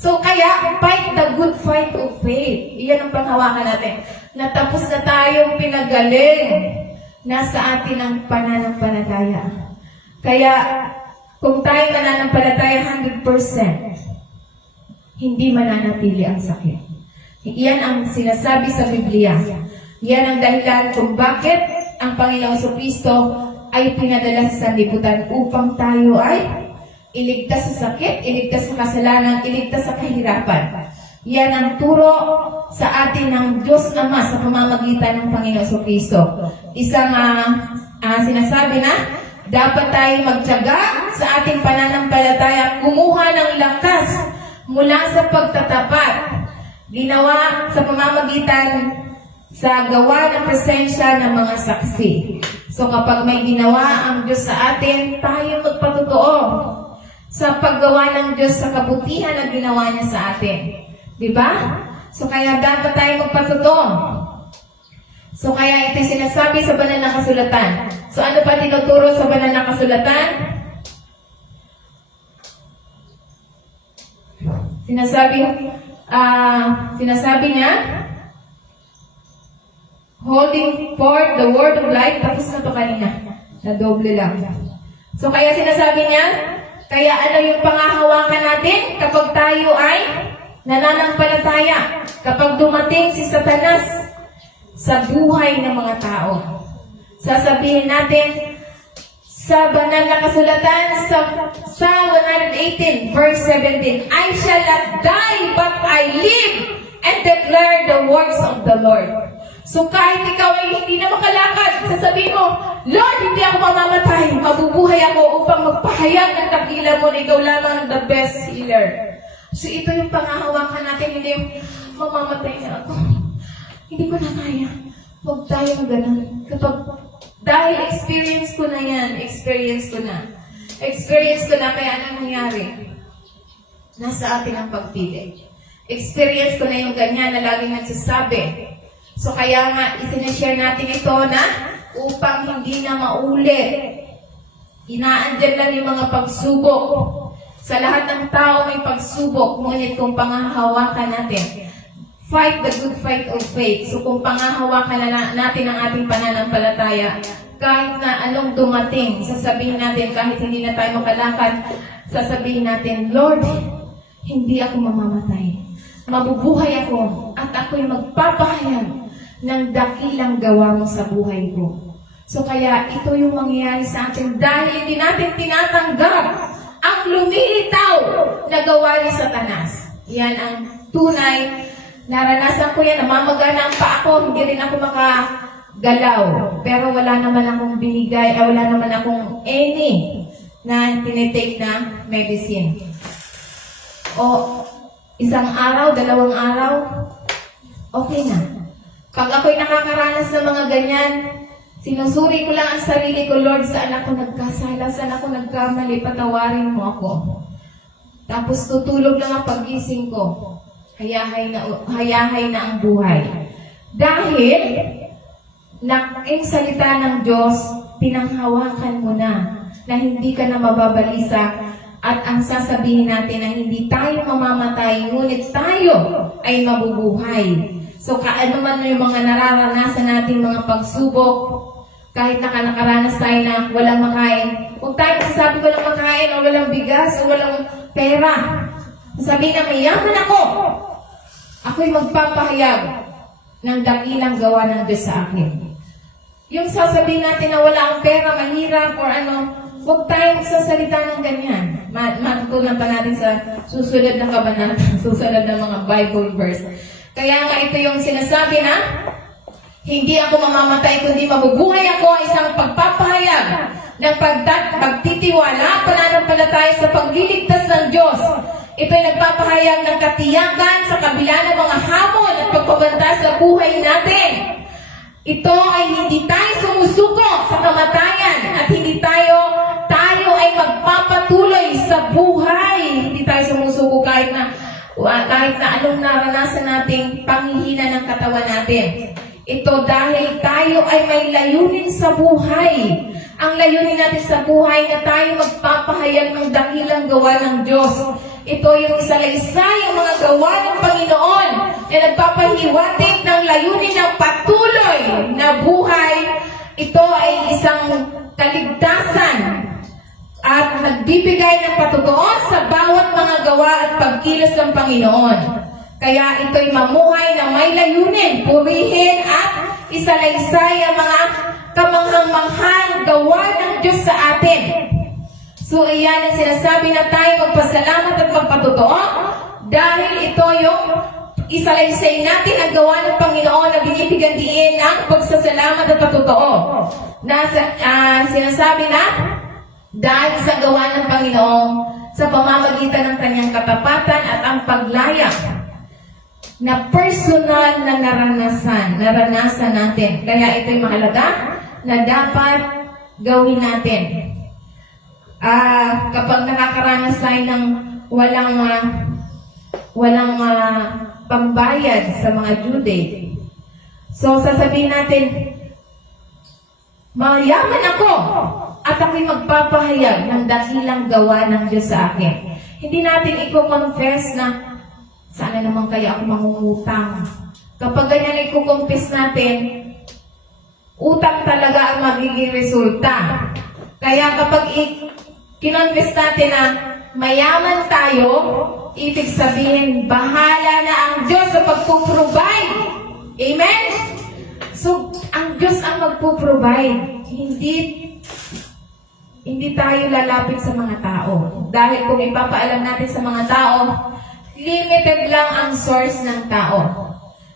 So, kaya, fight the good fight of faith. Iyan ang panghawakan natin. Natapos na tayong pinagaling. Nasa atin ang pananampalataya. Kaya, kung tayo mananampalataya 100%, hindi mananatili ang sakit. Iyan ang sinasabi sa Biblia. Yan ang dahilan kung bakit ang Panginoong Jesucristo ay pinadala sa sanlibutan upang tayo ay Iligtas sa sakit, iligtas sa kasalanan, iligtas sa kahirapan. Yan ang turo sa atin ng Diyos Ama sa pamamagitan ng Panginoon Kristo. Isang sinasabi na, dapat tayo magtiyaga sa ating pananampalataya, kumuha ng lakas mula sa pagtatapat. Ginawa sa pamamagitan sa gawa ng presensya ng mga saksi. So kapag may ginawa ang Diyos sa atin, tayo magpatotoo sa paggawa ng Diyos sa kabutihan na ginawa niya sa atin. Diba? So kaya dapat tayo magpatotoo. So kaya ito sinasabi sa banal na kasulatan. So ano pa tinuturo sa banal na kasulatan? Sinasabi niya, holding forth the word of life. Tapos na to kanina. Na doble lang. So kaya sinasabi niya, kaya ano yung pangahawakan natin kapag tayo ay nananampalataya, kapag dumating si Satanas sa buhay ng mga tao. Sasabihin natin sa banal na kasulatan sa 118 verse 17, I shall not die but I live and declare the works of the Lord. So kahit ikaw ay hindi na makalakad, sasabihin mo, Lord, hindi ako mamamatay, mabubuhay ako upang magpahayag ng dakila mo na ikaw lamang the best healer. So ito yung pangahawakan natin, hindi yung mamamatay na ako. Hindi ko na kaya. Huwag tayong ganun. Dahil experience ko na yan, experience ko na, kaya anong nangyari? Nasa atin ang pagpili. Experience ko na yung ganyan na laging nagsasabi. So kaya nga, isinashare natin ito na upang hindi na maulit. Inaandyan lang yung mga pagsubok. Sa lahat ng tao may pagsubok, ngunit kung pangahawakan natin, fight the good fight of faith. So kung pangahawakan na natin ang ating pananampalataya, kahit na anong dumating, sasabihin natin, kahit hindi na tayo makalakad, sasabihin natin, Lord, hindi ako mamamatay. Mabubuhay ako at ako'y magpapahayag ng dakilang gawa mo sa buhay ko. So kaya ito yung mangyayari sa atin dahil hindi natin tinatanggap ang lumilitaw na gawa ni Satanas. Yan ang tunay. Naranasan ko yan. Namamagana ang paa ko. Hindi rin ako makagalaw. Pero wala naman akong binigay. Wala naman akong any na tinitake na medicine. O isang araw, 2 araw, okay na. Pag ako'y nakakaranas ng mga ganyan, sinusuri ko lang ang sarili ko, Lord, saan ako nagkasala, saan ako nagkamali, patawarin mo ako. Tapos tutulog lang ang pag-gising ko. Hayahay na ang buhay. Dahil, ang salita ng Diyos, pinanghawakan mo na hindi ka na mababalisa at ang sasabihin natin na hindi tayo mamamatay, ngunit tayo ay mabubuhay. So, kaano man yung mga nararanasan nating mga pagsubok, kahit nakaranas tayo na walang makain, huwag tayo masasabi walang makain o walang bigas o walang pera. Sabihin na mayaman ako. Ako'y magpapahayag ng dakilang gawa ng Diyos sa akin. Yung sasabihin natin na wala ang pera, mahirap, or huwag tayo magsasalita ng ganyan. Matutunan pa natin sa susunod na kabanata, susunod na mga Bible verse. Kaya nga ito yung sinasabi na, hindi ako mamamatay kundi mabubuhay ako, isang pagpapahayag ng pagtitiwala, pananampalataya sa pagliligtas ng Diyos. Ito'y nagpapahayag ng katiyakan sa kabila ng mga hamon at pagpabanta sa buhay natin. Ito ay hindi tayo sumusuko sa kamatayan at hindi tayo ay magpapatuloy sa buhay. Hindi tayo sumusuko kahit na anong naranasan nating panghihina ng katawan natin. Ito dahil tayo ay may layunin sa buhay. Ang layunin natin sa buhay na tayo magpapahayag ng dakilang gawa ng Diyos. Ito yung isa-isa yung mga gawa ng Panginoon na nagpapahiwatig ng layunin ng patuloy na buhay. Ito ay isang kaligtasan at nagbibigay ng patutuo sa bawat mga gawa at pagkilos ng Panginoon. Kaya ito'y mamuhay na may layunin, purihin at isalaysay ang mga kamanghang-manghang gawa ng Diyos sa atin. So, iyan ang sinasabi na tayo magpasalamat at magpatotoo dahil ito yung isalaysay natin ang gawa ng Panginoon na binibigyan diin ng pagsasalamat at patotoo. Sinasabi na dahil sa gawa ng Panginoon sa pamamagitan ng kanyang katapatan at ang paglaya na personal na naranasan natin. Kaya ito'y mahalaga na dapat gawin natin. Kapag nakakaranas tayo ng walang pambayad sa mga due date, so sasabihin natin, mayaman ako at ako'y magpapahayag ng dakilang gawa ng Diyos sa akin. Hindi natin i-confess na sana naman kaya ako mangungutang. Kapag ganyan i-confess natin, utang talaga ang magiging resulta. Kaya kapag kinonfess natin na mayaman tayo, ibig sabihin, bahala na ang Diyos sa pagpuprovide. Amen? So, ang Diyos ang magpuprovide. Hindi tayo lalapit sa mga tao. Dahil kung ipapaalam natin sa mga tao, limited lang ang source ng tao.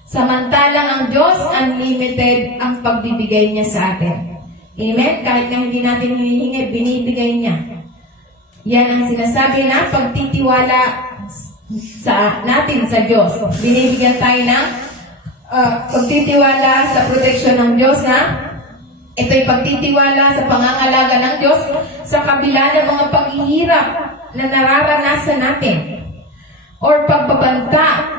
Samantalang ang Diyos, unlimited ang pagbibigay niya sa atin. Amen? Kahit na hindi natin hinihingi, binibigay niya. Yan ang sinasabi na pagtitiwala natin sa Diyos. Binibigyan tayo ng pagtitiwala sa protection ng Diyos na ito'y pagtitiwala sa pangangalaga ng Diyos sa kabila ng mga paghihirap na nararanasan natin or pagbabanta.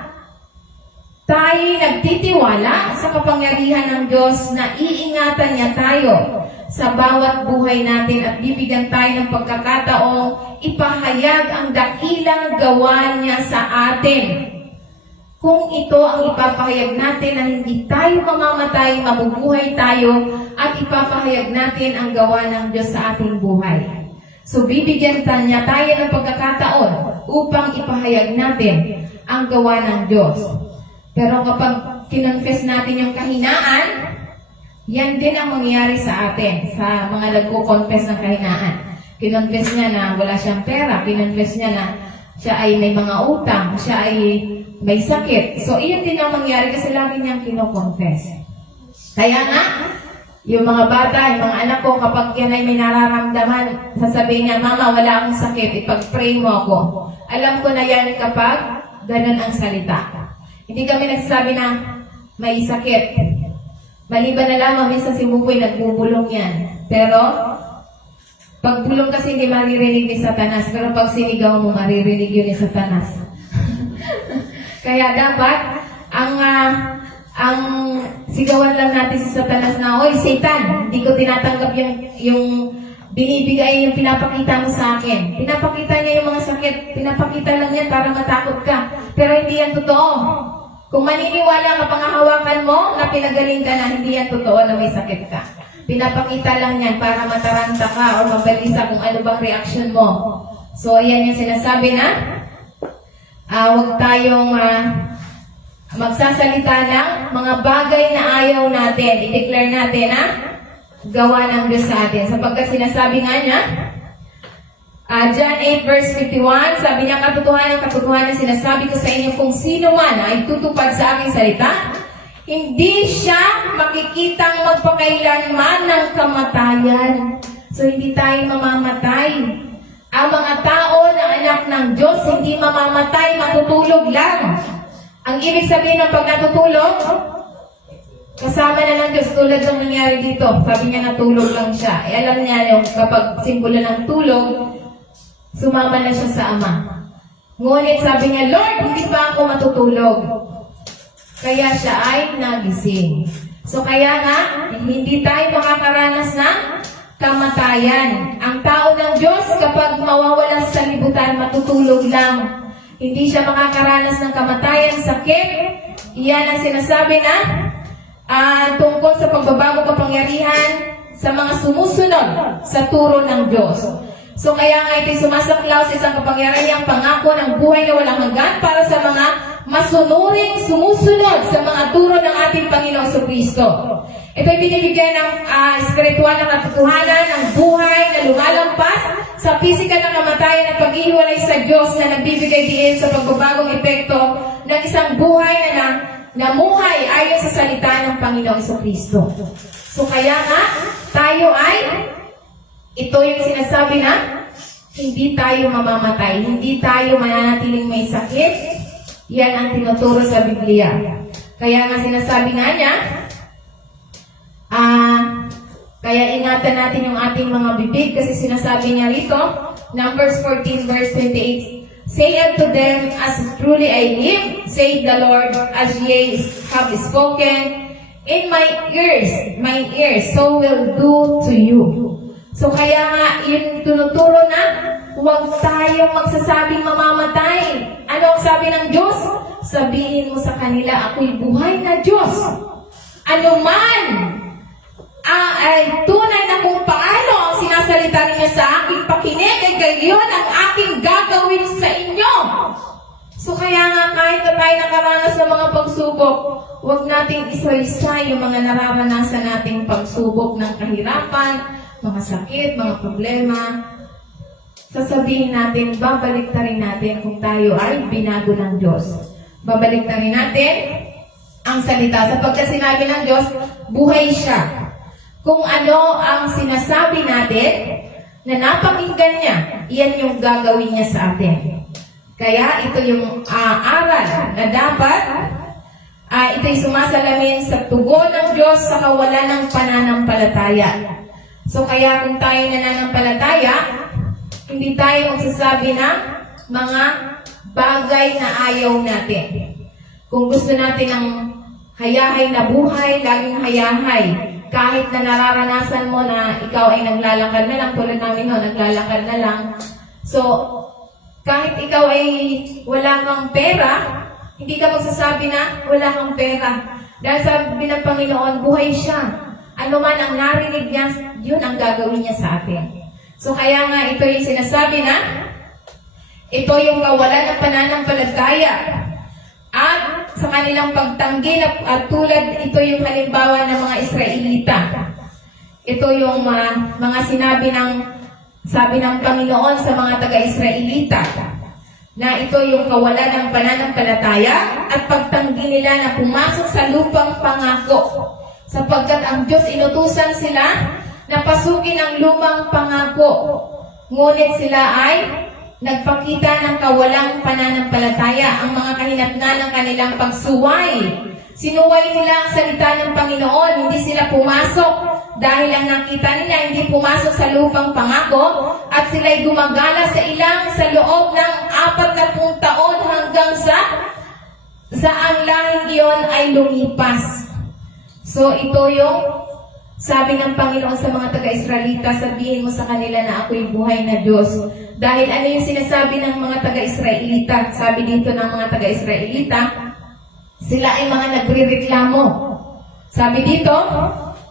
Tayo nagtitiwala sa kapangyarihan ng Diyos na iingatan niya tayo sa bawat buhay natin at bibigyan tayo ng pagkakataong ipahayag ang dakilang gawa niya sa atin. Kung ito ang ipapahayag natin na hindi tayo mamamatay, mabubuhay tayo at ipapahayag natin ang gawa ng Diyos sa ating buhay. So bibigyan niya tayo ng pagkakataon upang ipahayag natin ang gawa ng Diyos. Pero kapag kinonfess natin yung kahinaan, yan din ang mangyayari sa atin, sa mga nagko-confess ng kahinaan. Kinonfess niya na wala siyang pera, kinonfess niya na siya ay may mga utang, siya ay may sakit. So, iyon din ang mangyayari kasi lagi niyang kino-confess. Kaya nga, yung mga bata, yung mga anak ko, kapag yan ay may nararamdaman, sasabihin niya, Mama, wala akong sakit, ipag-pray mo ako. Alam ko na yan kapag ganun ang salita. Hindi kami nagsasabi na may sakit. Maliban na lamang, minsan si Bukoy nagbubulong yan. Pero, pag bulong kasi hindi maririnig ni Satanas, pero pag sinigaw mo, maririnig yun ni Satanas. Kaya dapat, ang sigawan lang natin si Satanas na, Oy, Satan, hindi ko tinatanggap yung binibigay, yung pinapakita mo sa akin. Pinapakita niya yung mga sakit, pinapakita lang yan para matakot ka. Pero hindi yan totoo. Kung maniniwala ka, pangahawakan mo na pinagaling ka na, hindi yan totoo na may sakit ka. Pinapakita lang yan para mataranta ka o mabalisa kung ano bang reaction mo. So, ayan yung sinasabi na huwag tayong magsasalita ng mga bagay na ayaw natin. I-declare natin na gawa ng Diyos sa atin. Sapagkat sinasabi nga niya, John 8 verse 51, sabi niya, katotohanan sinasabi ko sa inyo, kung sino man ay tutupad sa aking salita, hindi siya makikitang magpakailanman ng kamatayan. So, hindi tayo mamamatay. Ang mga tao na anak ng Diyos, hindi mamamatay, matutulog lang. Ang ibig sabihin ng pag natutulog, kasama na ng Diyos tulad ng nangyari dito. Sabi niya natulog lang siya. Alam niya yung kapag simbolo ng tulog, sumama na siya sa Ama. Ngunit sabi niya, Lord, hindi pa ako matutulog. Kaya siya ay nagising. So kaya nga, hindi tayo makakaranas ng kamatayan. Ang tao ng Diyos, kapag mawawala sa libutan, matutulog lang. Hindi siya makakaranas ng kamatayan, sakit. Iyan ang sinasabi na tungkol sa pagbabago kapangyarihan sa mga sumusunod sa turo ng Diyos. So kaya nga ito'y sumasaklaw sa isang kapangyarihang pangako ng buhay na walang hanggan para sa mga masunuring sumusunod sa mga turo ng ating Panginoong Kristo. Ito'y binibigyan ng espiritual na katotohanan ng buhay na lumalampas sa physical na kamatayan at paghihiwalay sa Diyos na nagbibigay diin sa pagbabagong epekto ng isang buhay na namuhay ayon sa salita ng Panginoong Kristo. So kaya nga, tayo ay, ito yung sinasabi na, hindi tayo mamamatay, hindi tayo mananatiling may sakit. Yan ang tinuturo sa Biblia. Kaya nga sinasabi nga niya, kaya ingatan natin yung ating mga bibig kasi sinasabi niya rito, Numbers 14 verse 28, say unto them, as truly I live, saith the Lord, as ye have spoken in my ears, so will do to you. So kaya nga, yun tunuturo na, huwag tayong magsasabing mamamatay. Ano ang sabi ng Diyos? Sabihin mo sa kanila, ako'y buhay na Diyos. Ano man, ay tunay na kung paano ang sinasalita niya sa aking pakinig, ay gayon ang aking gagawin sa inyo. So kaya nga, kahit na tayo nakaranas ng mga pagsubok, huwag nating isa-isa yung mga nararanasan nating pagsubok ng kahirapan, mga sakit, mga problema. Sasabihin natin, babalik na rin natin kung tayo ay binago ng Diyos. Babalik na rin natin ang salita. Sapagkat sinabi ng Diyos, buhay siya. Kung ano ang sinasabi natin na napakinggan niya, iyan yung gagawin niya sa atin. Kaya ito yung aral na dapat ito'y sumasalamin sa tugon ng Diyos sa kawalan ng pananampalataya. So kaya kung tayo nananampalataya, hindi tayo magsasabi ng mga bagay na ayaw natin. Kung gusto natin ng hayahay na buhay, laging hayahay. Kahit na nararanasan mo na ikaw ay naglalakad na lang, tulad namin naglalakad na lang. So, kahit ikaw ay wala kang pera, hindi ka magsasabi na wala kang pera. Dahil sabi ng Panginoon, buhay siya. Ano man ang narinig niya, yun ang gagawin niya sa atin. So, kaya nga ito yung sinasabi na, ito yung kawalan ng pananampalataya. At sa kanilang pagtanggi at tulad, ito yung halimbawa ng mga Israelita. Ito yung mga sabi ng Panginoon sa mga taga-Israelita, na ito yung kawalan ng pananampalataya at pagtanggi nila na pumasok sa lupang pangako. Sapagkat ang Diyos inutusan sila na pasukin ang lumang pangako. Ngunit sila ay nagpakita ng kawalang pananampalataya, ang mga kahinatnan ng kanilang pagsuway. Sinuway nila ang salita ng Panginoon, hindi sila pumasok dahil ang nakita nila hindi pumasok sa lupang pangako at sila'y gumagala sa loob ng 40 taon hanggang sa ang lahing iyon ay lumipas. So ito yung sabi ng Panginoon sa mga taga-Israelita, sabihin mo sa kanila na ako'y buhay na Diyos. Dahil ano yung sinasabi ng mga taga-Israelita? Sabi dito ng mga taga-Israelita, sila ay mga nagre-reklamo. Sabi dito,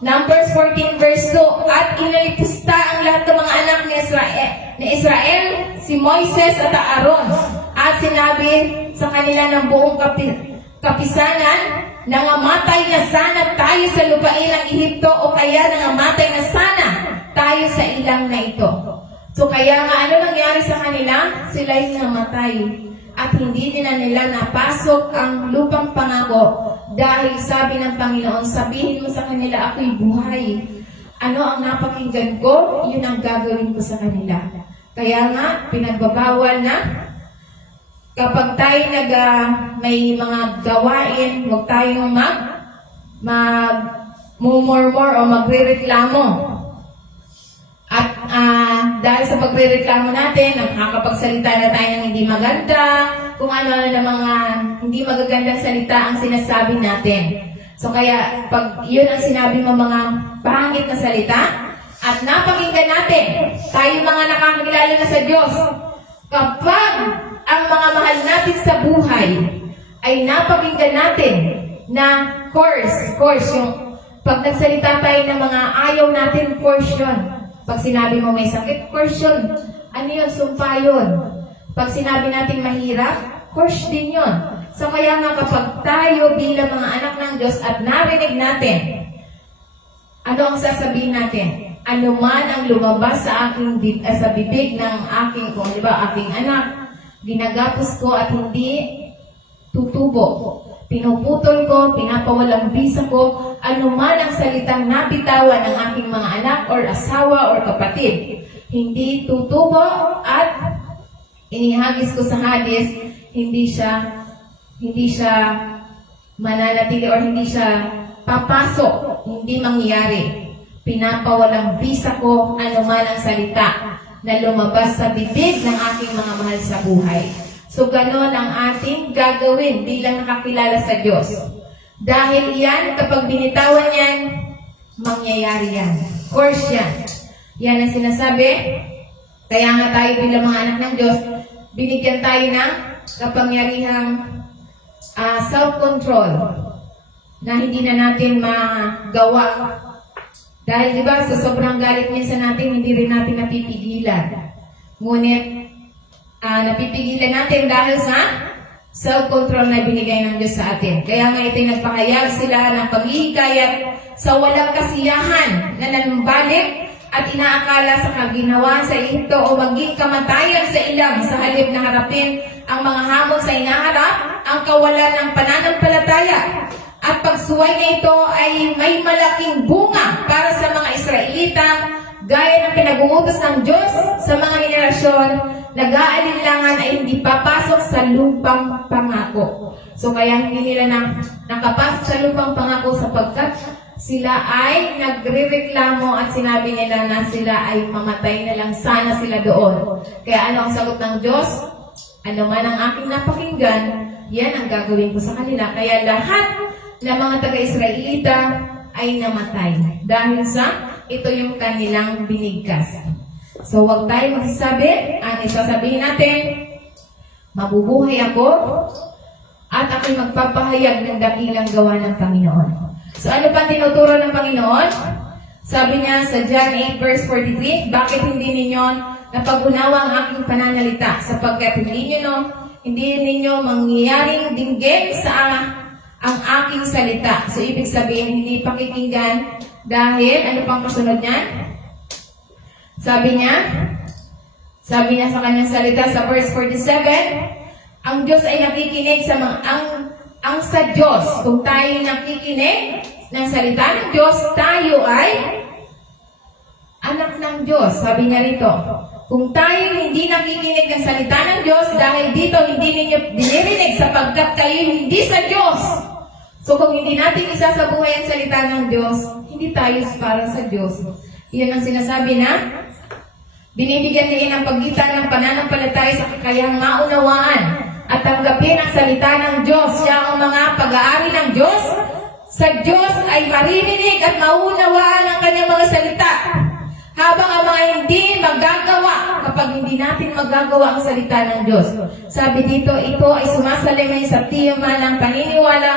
Numbers 14 verse 2, at inalipusta ang lahat ng mga anak ni Israel, si Moises at Aaron. At sinabi sa kanila ng buong kapisanan, nangamatay na sana tayo sa lupain ng Ehipto o kaya nangamatay na sana tayo sa ilang na ito. So kaya nga ano nangyari sa kanila? Sila'y namatay at hindi nila napasok ang lupang pangako dahil sabi ng Panginoon, sabihin mo sa kanila, ako'y buhay. Ano ang napakinggan ko, yun ang gagawin ko sa kanila. Kaya nga, pinagbabawal na kapag tayo may mga gawain, huwag tayong murmur o magre-reklamo. At dahil sa pagre-reklamo natin, nakakapagsalita na tayo ng hindi maganda, kung ano-ano na mga hindi magagandang salita ang sinasabi natin. So kaya, pag yun ang sinabi mo mga pangit na salita, at napakinggan natin, tayo mga nakakilala na sa Diyos, kapag ang mga mahal natin sa buhay ay napakinggan natin na course yung pag nagsalita tayo ng mga ayaw natin, course yun. Pag sinabi mo may sakit, course yun. Ano yun? Sumpa yun. Pag sinabi natin mahirap, course din yun. So kaya nga kapag tayo bilang mga anak ng Diyos at narinig natin, ano ang sasabihin natin? anuman ang lumabas sa sa bibig ng aking, kung di ba, aking anak, ginagapos ko at hindi tutubo. Pinuputol ko, pinapawalang bisa ko, anuman ang salitang nabitawan ng aking mga anak or asawa or kapatid. Hindi tutubo at inihagis ko sa Hades, hindi siya mananatili or hindi siya papasok, hindi mangyayari. Pinapawalang bisa ko anuman ang salita na lumabas sa bibig ng aking mga mahal sa buhay. So, ganon ang ating gagawin bilang nakakilala sa Diyos. Dahil yan, kapag binitawan yan, mangyayari yan. Course yan. Yan ang sinasabi. Kaya nga tayo bilang mga anak ng Diyos, binigyan tayo ng kapangyarihang self-control na hindi na natin magawa. Dahil diba, sa sobrang galit minsan natin, hindi rin natin napipigilan. Ngunit, napipigilan natin dahil sa self-control na binigay ng Diyos sa atin. Kaya nga ito'y nagpahayag sila ng paghihikayat sa walang kasiyahan na nanumbalik at inaakala sa kaginawa sa ito o maging kamatayan sa ilang sa halip na harapin ang mga hamon sa inaharap, ang kawalan ng pananampalataya. At pagsuway na ito ay may malaking bunga para sa mga Israelita gaya ng pinag-uutos ng Diyos sa mga henerasyon, nag-aalinlangan ay hindi papasok sa lupang pangako. So kaya hindi nila nakapasok sa lupang pangako sapagkat sila ay nagrereklamo at sinabi nila na sila ay mamatay na lang sana sila doon. Kaya ano ang sagot ng Diyos? Ano man ang aking napakinggan, yan ang gagawin ko sa kanila. Kaya lahat ng mga taga-Israelita ay namatay dahil sa ito yung kanilang binigkas. So, huwag tayo magsasabi. Ang isasabihin natin, mabubuhay ako at ako'y magpapahayag ng dakilang gawa ng Panginoon. So, ano pa tinuturo ng Panginoon? Sabi niya sa John 8 verse 43, bakit hindi ninyo napag-unawa ang aking pananalita? Sapagkat hindi ninyo mangyayaring dinggin sa ang aking salita. So, ibig sabihin, hindi pakikinggan dahil, ano pang kasunod niyan? Sabi niya sa kanyang salita sa verse 47, ang Diyos ay nakikinig sa mga, ang sa Diyos, kung tayo nakikinig ng salita ng Diyos, tayo ay anak ng Diyos. Sabi niya rito, kung tayo hindi nakikinig ng salita ng Diyos, dahil dito hindi ninyo dinirinig sapagkat kayo hindi sa Diyos. So kung hindi natin isasabuhay ang salita ng Diyos, hindi tayo para sa Diyos. Iyan ang sinasabi na binibigyan din ang pagitan ng pananampalataya sa kakayahang maunawaan at tanggapin ang salita ng Diyos. Siya ang mga pag-aari ng Diyos. Sa Diyos ay maririnig at maunawaan ang kanyang mga salita. Habang ang mga hindi magagawa kapag hindi natin magagawa ang salita ng Diyos. Sabi dito, ito ay sumasalamin sa tiyama ng paniniwala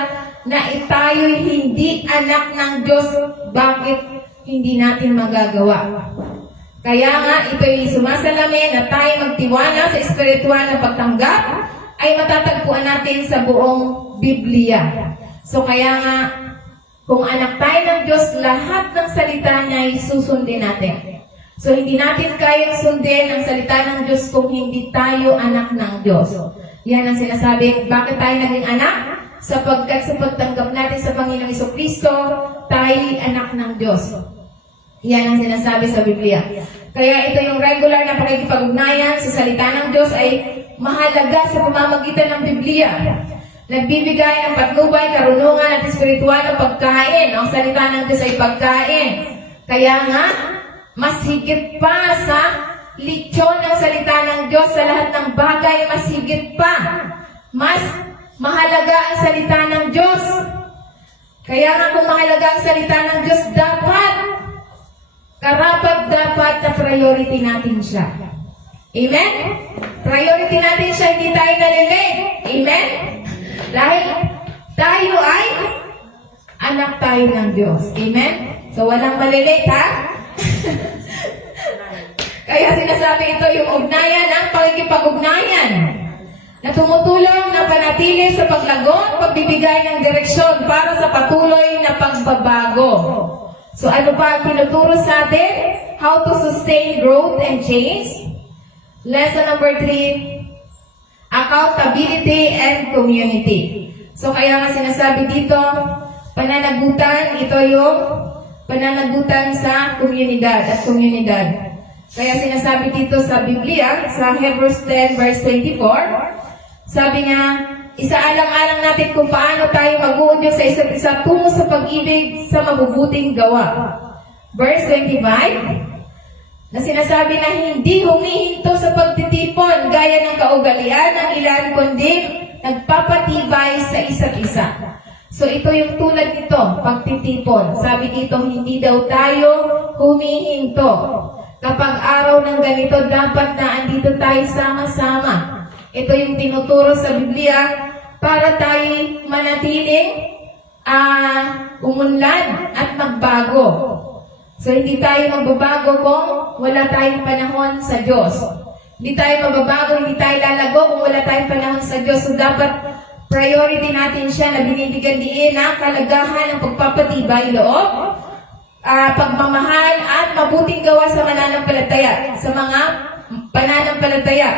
na tayo'y hindi anak ng Diyos. Bakit hindi natin magagawa? Kaya nga, ito'y sumasalamin na tayo magtiwala sa espiritual na pagtanggap ay matatagpuan natin sa buong Biblia. So kaya nga, kung anak tayo ng Diyos, lahat ng salita niya ay susundin natin. So hindi natin kayang sundin ang salita ng Diyos kung hindi tayo anak ng Diyos. Yan ang sinasabi, bakit tayo naging anak? Sapagkat sa pagtanggap natin sa Panginoong Jesucristo, tayo'y anak ng Diyos. Yan ang sinasabi sa Biblia. Kaya ito yung regular na pakikipag-ugnayan sa salita ng Diyos ay mahalaga sa pamamagitan ng Biblia. Nagbibigay ng patnubay, karunungan at espiritual na pagkain. Ang salita ng Diyos ay pagkain. Kaya nga, mas higit pa sa lechon ng salita ng Diyos sa lahat ng bagay, mas higit pa. Mas mahalaga ang salita ng Diyos. Kaya nga kung mahalaga ang salita ng Diyos, dapat na priority natin siya. Amen? Priority natin siya, hindi tayo nalilate. Amen? Dahil tayo ay anak tayo ng Diyos. Amen? So walang malilate, ha? Kaya sinasabi ito yung ugnayan ng pakikipag-ugnayan na tumutulong na panatili sa paglago at pagbibigay ng direksyon para sa patuloy na pagbabago. So ano pa ang tinuturo sa atin? How to sustain growth and change. Lesson number 3, accountability and community. So kaya nga sinasabi dito, pananagutan, ito yung pananagutan sa komunidad at komunidad. Kaya sinasabi dito sa Biblia, sa Hebrews 10 verse 24, sabi nga, isaalang-alang natin kung paano tayo mag-uudyok sa isa't isa tungo sa pag-ibig sa mabubuting gawa. Verse 25, na sinasabi na hindi humihinto sa pagtitipon gaya ng kaugalian ng ilan, kundi nagpapatibay sa isa't isa. So ito yung tulad nito, pagtitipon. Sabi dito, hindi daw tayo humihinto. Kapag araw ng ganito, dapat na andito tayo sama-sama. Ito yung tinuturo sa Biblia para tayo manatiling umunlad at magbago. So hindi tayo magbabago kung wala tayong panahon sa Diyos. Hindi tayo magbabago, hindi tayo lalago kung wala tayong panahon sa Diyos. So dapat priority natin siya na binibigyan diin ang kalagahan ng pagpapatibay loob, pagmamahal at mabuting gawa sa mananampalataya, sa mga pananampalataya.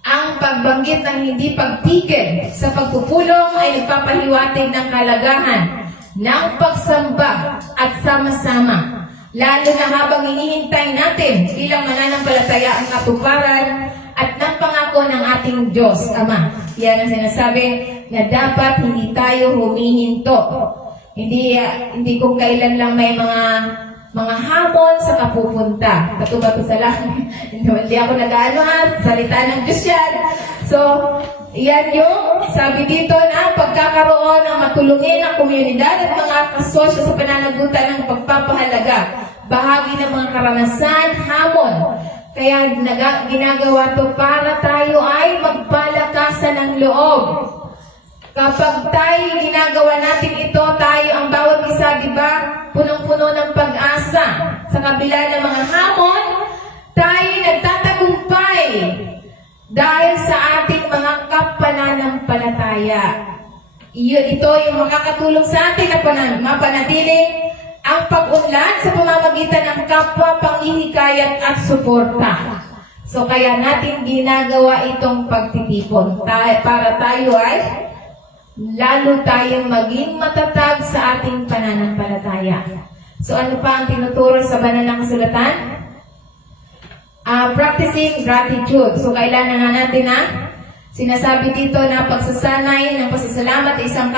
Ang pagbanggit ng hindi pagtigil sa pagpupulong ay nagpapahiwatig ng kalagahan ng pagsamba at sama-sama, lalo na habang hinihintay natin bilang mananampalataya ang katuparan at ng pangako ng ating Diyos Ama. Yan ang sinasabi na dapat hindi tayo humihinto. Hindi kung kailan lang may mga hamon sa kapupunta. Bato-bato sa langit. Hindi ako nag-ano salita ng Diyos yan. So, yan yung sabi dito na pagkakaroon ng matulungin ng komunidad at mga kasosyo sa pananagutan ng pagpapahalaga. Bahagi ng mga karanasan, hamon. Kaya ginagawa to para tayo ay magpalakasan ng loob. Kapag tayo ginagawa natin ito, tayo ang bawat isa, di ba, punong-puno ng pag-asa. Sa kabila ng mga hamon, tayo nagtatagumpay dahil sa ating mga kapananampalataya. Ito yung makakatulong sa atin na mapanatiling ang pag-unlad sa pamamagitan ng kapwa, panghihikayat at suporta. So kaya natin ginagawa itong pagtitipon para tayo ay lalo tayong maging matatag sa ating pananampalataya. So ano pa ang tinuturo sa banal na kasulatan? Practicing gratitude. So kailangan nga natin na sinasabi dito na pagsasanay ng pasasalamat ay isang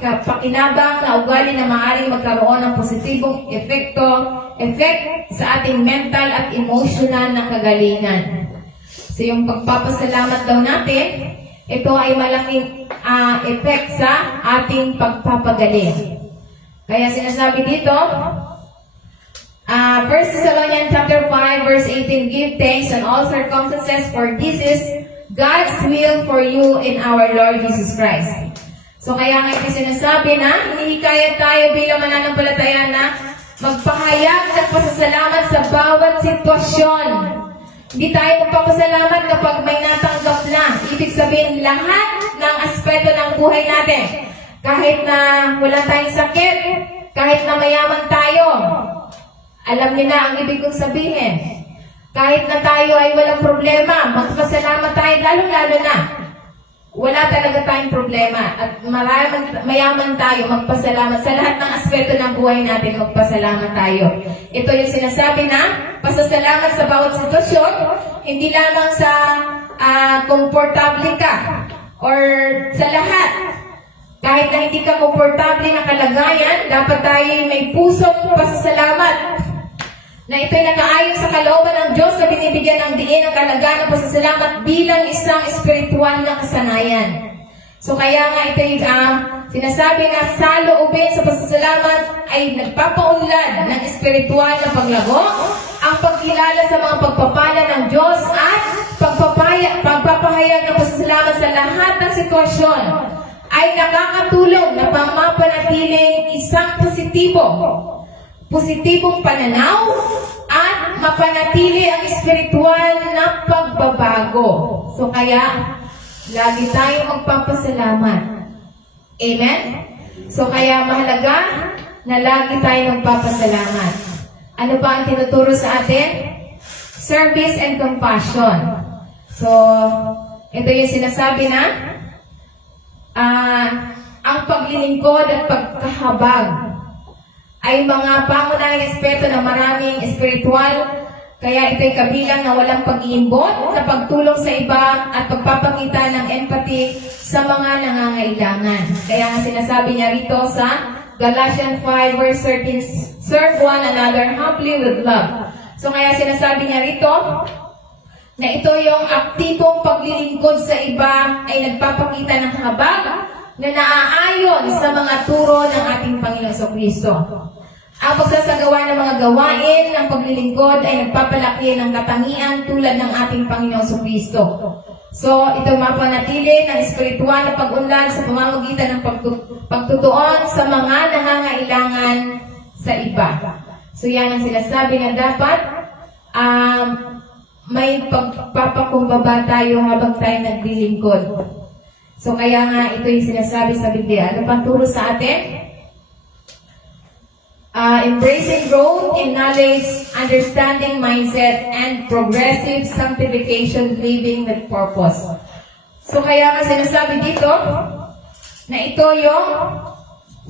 kapakinabang na ugali na maaaring magkaroon ng positibong effect sa ating mental at emotional na kagalingan. So yung pagpapasalamat daw natin, ito ay malaking effect sa ating pagpapagaling. Kaya sinasabi dito, 1 Thessalonians chapter 5 verse 18, give thanks in all circumstances, for this is God's will for you in our Lord Jesus Christ. So kaya nga ito sinasabi na hinihikayat tayo bilang mananampalataya na magpahayag ng pasasalamat sa bawat sitwasyon. Hindi tayo magpapasalamat kapag may natanggap na. Ibig sabihin, lahat ng aspeto ng buhay natin. Kahit na wala tayong sakit, kahit na mayaman tayo. Alam niyo na ang ibig kong sabihin. Kahit na tayo ay walang problema, magpasalamat tayo, lalo-lalo na. Wala talaga tayong problema. At mayaman tayo, magpasalamat. Sa lahat ng aspeto ng buhay natin, magpasalamat tayo. Ito yung sinasabi na, pasasalamat sa bawat sitwasyon, hindi lamang sa komportable ka, or sa lahat. Kahit na hindi ka komportable na kalagayan, dapat tayo may pusong pasasalamat. Na ito'y nakaayon sa kalooban ng Diyos na binibigyan ng diin ang kalagayan ng pasasalamat bilang isang espiritual na kasanayan. So kaya nga ito'y sinasabi na saloobin sa pasasalamat ay nagpapaunlad ng espiritual na paglago, ang pagkilala sa mga pagpapala ng Diyos at pagpapahayag ng pasasalamat sa lahat ng sitwasyon ay nakakatulong na mapanatiling isang positibong pananaw at mapanatili ang espiritual na pagbabago. So kaya, lagi tayong magpapasalamat. Amen? So kaya mahalaga na lagi tayo magpapasalamat. Ano ba ang tinuturo sa atin? Service and compassion. So, ito yung sinasabi na ang paglilingkod at pagkahabag ay mga pangunahing aspeto ng maraming espiritual, kaya ito'y kabilang na walang pag-iimbot na pagtulong sa iba at pagpapakita ng empathy sa mga nangangailangan. Kaya nga sinasabi niya rito sa Galatians 5 verse 13, serve one another humbly with love. So kaya sinasabi niya rito na ito yung aktibong paglilingkod sa iba ay nagpapakita ng habag na naaayon sa mga turo ng ating Panginoon Jesucristo. Ang pagsasagawa ng mga gawain ng paglilingkod ay nagpapalaki ng katangian tulad ng ating Panginoon Jesucristo. So, ito mapanatili ng espiritual na pag-unlad sa pamamagitan ng pagtutuon sa mga nangangailangan sa iba. So, yan ang sinasabi na dapat may pagpapakumbaba tayo habang tayo naglilingkod. So, kaya nga ito yung sinasabi sa Biblia. Ano pang turo sa atin? Embracing growth in knowledge, understanding, mindset, and progressive sanctification, living with purpose. So, kaya nga sinasabi dito, na ito yung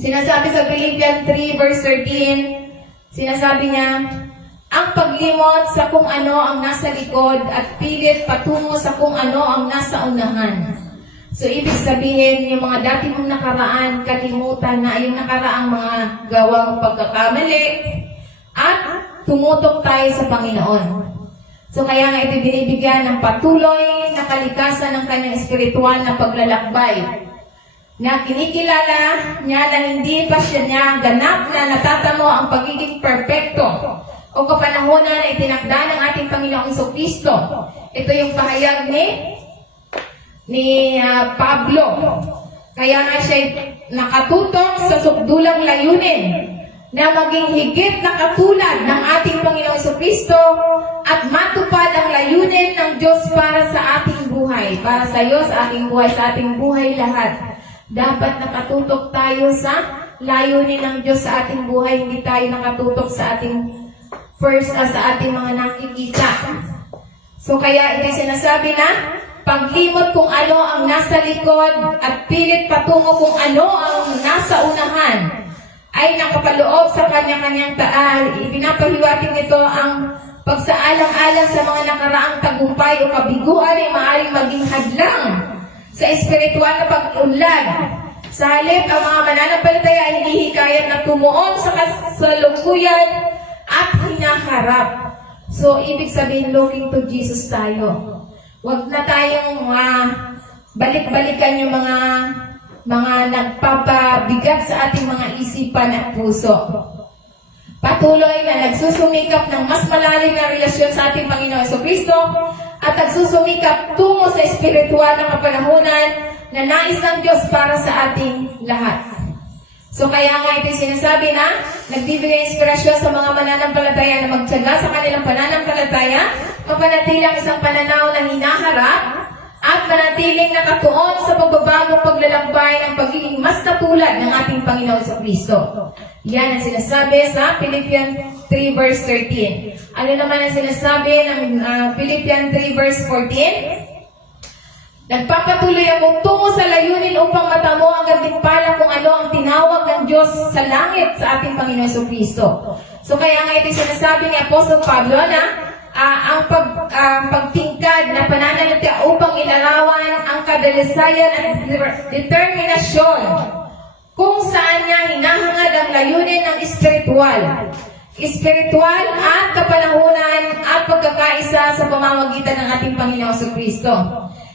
sinasabi sa Philippians 3 verse 13, sinasabi niya, ang paglimot sa kung ano ang nasa likod at pilit patungo sa kung ano ang nasa unahan. So, ibig sabihin, yung mga dati mong nakaraan, kalimutan na yung nakaraang mga gawang pagkakamali at tumutok tayo sa Panginoon. So, kaya nga ito binibigyan ng patuloy na kalikasan ng kanyang espiritual na paglalakbay na kinikilala niya na hindi pa siya niya ganap na natatamo ang pagiging perpekto o kapanahonan na itinakda ng ating Panginoong Jesucristo. Ito yung pahayag ni Pablo. Kaya nga siya nakatutok sa sukdulang layunin na maging higit na katulad ng ating Panginoong Jesucristo at matupad ang layunin ng Diyos para sa ating buhay. Para sa iyo, sa ating buhay lahat. Dapat nakatutok tayo sa layunin ng Diyos sa ating buhay. Hindi tayo nakatutok sa ating sa ating mga nakikita. So kaya ito sinasabi na paglimot kung ano ang nasa likod at pilit patungo kung ano ang nasa unahan ay nakapaloob sa kanya-kanyang taal. Ipinapahiwatig nito ang pagsaalang-alang sa mga nakaraang tagumpay o kabiguan ay maaaring maging hadlang sa espiritual na pag-unlad. Sa halip, ang mga mananampalataya ay hinihikayat na tumuon sa kasalukuyan at hinaharap. So, ibig sabihin, looking to Jesus tayo. Huwag na tayong balik-balikan yung mga nagpapabigat sa ating mga isipan at puso. Patuloy na nagsusumikap ng mas malalim na relasyon sa ating Panginoon Jesucristo at nagsusumikap tungo sa espiritual na kapanahunan na nais ng Diyos para sa ating lahat. So kaya nga ito sinasabi na nagbibigay inspirasyon sa mga mananampalataya na magtiyaga sa kanilang pananampalataya, mapanatilang isang pananaw na hinaharap at manatiling nakatuon sa pagbabagong paglalakbay ng pagiging mas katulad ng ating Panginoon Jesucristo. Yan ang sinasabi sa Philippians 3 verse 13. Ano naman ang sinasabi ng Philippians 3 verse 14? Nagpapatuloy ako tungo sa layunin upang matamo ang gantimpala kung ano ang tinawag ng Diyos sa langit sa ating Panginoon Jesucristo. So kaya nga ito sinasabi ni Apostol Pablo na ang pagtingkad na pananalita upang ilarawan ang kadalisayan at determinasyon kung saan niya hinahangad ang layunin ng espiritual at kapanahunan at pagkakaisa sa pamamagitan ng ating Panginoon Jesucristo.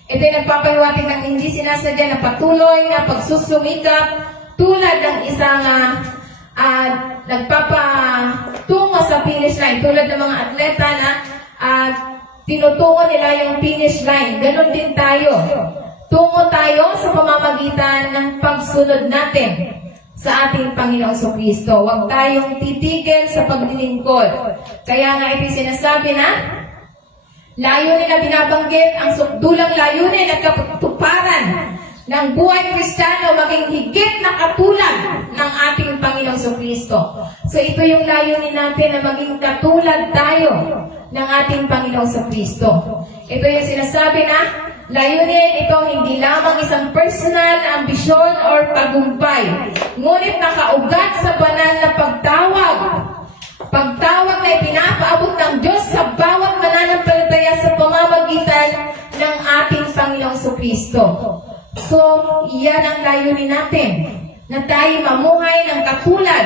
Ito'y nagpapahiwatig ng hindi sinasadya na patuloy na pagsusumikap tulad ng isang nagpapatungo sa finish line. Tulad ng mga atleta na tinutungo nila yung finish line. Ganon din tayo. Tungo tayo sa pamamagitan ng pagsunod natin sa ating Panginoong Jesucristo. Huwag tayong titigil sa paglilingkod. Kaya nga ito'y sinasabi na layunin na binabanggit ang sukdulang layunin at katuparan ng buhay Kristiyano maging higit na katulad ng ating Panginoong Jesucristo. So ito yung layunin natin na maging katulad tayo ng ating Panginoong Jesucristo. Ito yung sinasabi na layunin ito hindi lamang isang personal na ambisyon or tagumpay, ngunit nakaugat sa banal na pagtawag. Pagtawag na ipinapaabot ng Diyos sa bawat mananampalataya sa pamamagitan ng ating Panginoong Jesucristo. So, iyan ang layunin natin, na tayo mamuhay ng katulad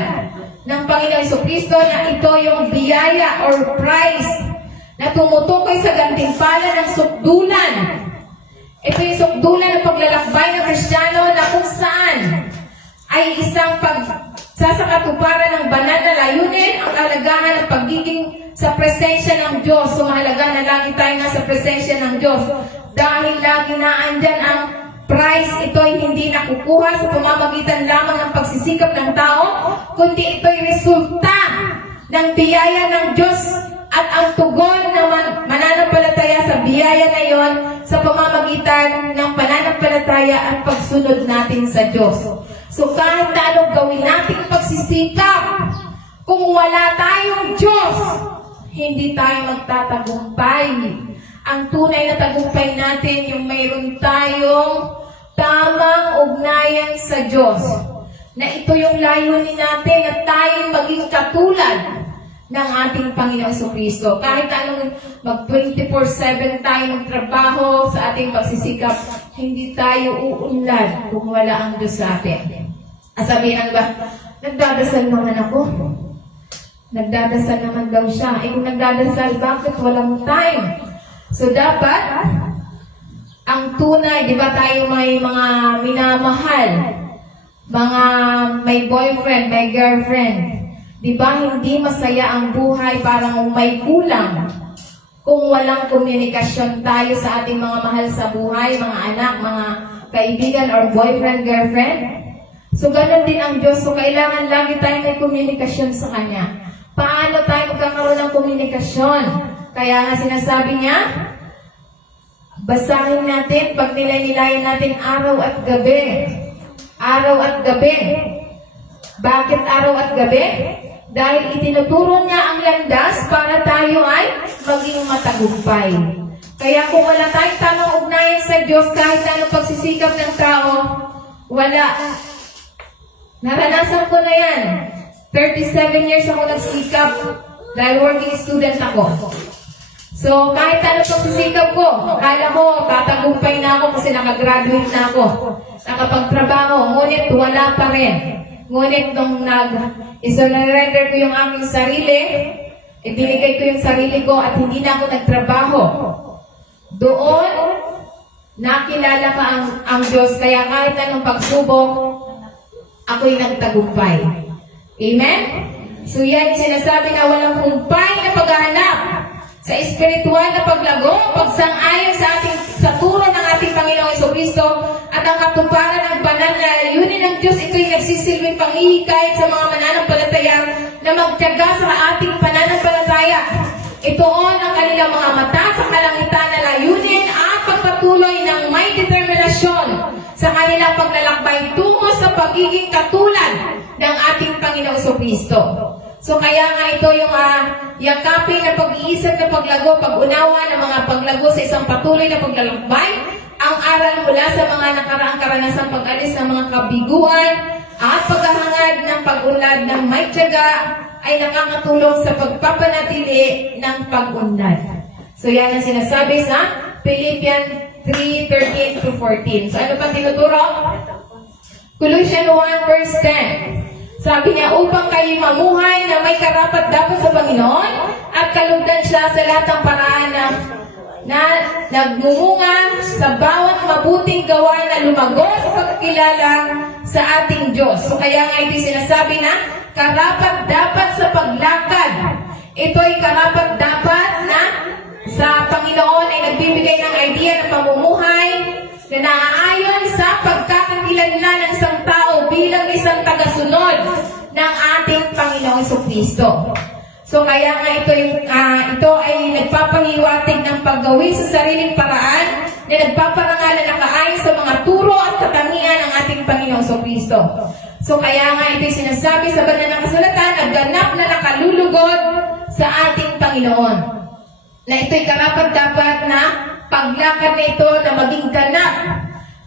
ng Panginoong Jesucristo, na ito yung biyaya or prize na tumutukoy sa gantimpala ng sukdulan. Ito yung sukdulan ng paglalakbay ng Kristiyano na kung saan ay isang pagsasakatuparan ng banal na layunin, ang kalagahan ng pagiging sa presensya ng Diyos. So mahalaga na lagi tayo nasa presensya ng Diyos. Dahil lagi na andyan ang prize, ito'y hindi nakukuha sa pamamagitan lamang ng pagsisikap ng tao, kundi ito'y resulta ng biyaya ng Diyos at ang tugon ng mananampalataya sa biyaya na iyon sa pamamagitan ng pananampalataya at pagsunod natin sa Diyos. So kahit na anong gawin nating pagsisikap, kung wala tayong Diyos, hindi tayo magtatagumpay. Ang tunay na tagumpay natin yung mayroon tayong tamang ugnayan sa Diyos. Na ito yung layunin natin, na tayo maging katulad ng ating Panginoong Jesucristo. Kahit anong mag-24/7 tayo magtrabaho sa ating pagsisikap, hindi tayo uunlad kung wala ang Diyos sa atin. Sabihin ba, nagdadasal naman ako. Nagdadasal naman daw siya. Kung nagdadasal, bakit walang time? So dapat, ang tunay, di ba tayo may mga minamahal, mga may boyfriend, may girlfriend, di ba hindi masaya ang buhay, parang may kulang kung walang komunikasyon tayo sa ating mga mahal sa buhay, mga anak, mga kaibigan, or boyfriend, girlfriend. So ganun din ang Diyos. So kailangan lagi tayo may komunikasyon sa Kanya. Paano tayo magkakaroon ng komunikasyon? Kaya nga sinasabi niya, basahin natin, pag nilay-nilayan natin araw at gabi. Araw at gabi. Bakit araw at gabi? Dahil itinuturo niya ang landas para tayo ay maging matagumpay. Kaya kung wala tayong tamang ugnayan sa Diyos, kahit anong pagsisikap ng tao, wala. Naranasan ko na yan. 37 years ako nagsikap dahil working student ako. So, kahit ano pagsisikap ko, akala ko, tatagumpay na ako kasi nakagraduate na ako. Nakapagtrabaho, ngunit wala pa rin. Ngunit nung isurrender ko yung aking sarili, ibinigay ko yung sarili ko at hindi na ako nagtrabaho. Doon, nakilala ka ang Diyos, kaya kahit anong pagsubok, ako'y nagtagumpay. Amen? So yan, sinasabi na walang humpay na paghahanap sa espiritual na paglago, pagsang-ayon sa turo ng ating Panginoong Jesucristo at ang katuparan ng banal na layunin ng Diyos. Ito'y nagsisilbing panghihikayat sa mga mananampalataya na magtiyaga sa ating pananampalataya. Itoon ang kanilang mga mata sa kalangitan na layunin at pagpatuloy ng may determinasyon sa kanilang paglalakbay tungo sa pagiging katulad ng ating Panginoong Jesucristo. So kaya nga ito yung yakapin na pag-iisip na paglago, pag-unawa ng mga paglago sa isang patuloy na paglalakbay, ang aral mula sa mga nakaraang karanasang pag-alis ng mga kabiguan at paghahangad ng pag-unlad ng may tiyaga ay nakakatulong sa pagpapanatili ng pag-unlad. So yan ang sinasabi sa Philippians 3:13-14. So ano pang tinuturo? Colossians 1 verse 10. Sabi niya, upang kayo mamuhay na may karapat-dapat sa Panginoon at kalugdan siya sa lahat ng paraan na nagmumunga sa bawat mabuting gawain na lumago sa pagkilala sa ating Diyos. So kaya nga ito sinasabi na karapat-dapat sa paglakad. Ito'y karapat-dapat na sa Panginoon ay nagbibigay ng idea ng pamumuhay na naaayon sa pagkakakilanlan ng isang tao bilang isang tagasunod ng ating Panginoong Jesucristo. So kaya nga ito ay nagpapahiwatig ng paggawi sa sariling paraan na nagpaparangal na nakaayon sa mga turo at katangian ng ating Panginoong Kristo. So kaya nga ito'y sinasabi sa banal na kasulatan na ganap na nakalulugod sa ating Panginoon. Na ito'y karapat-dapat na paglakad na ito na maging ganap,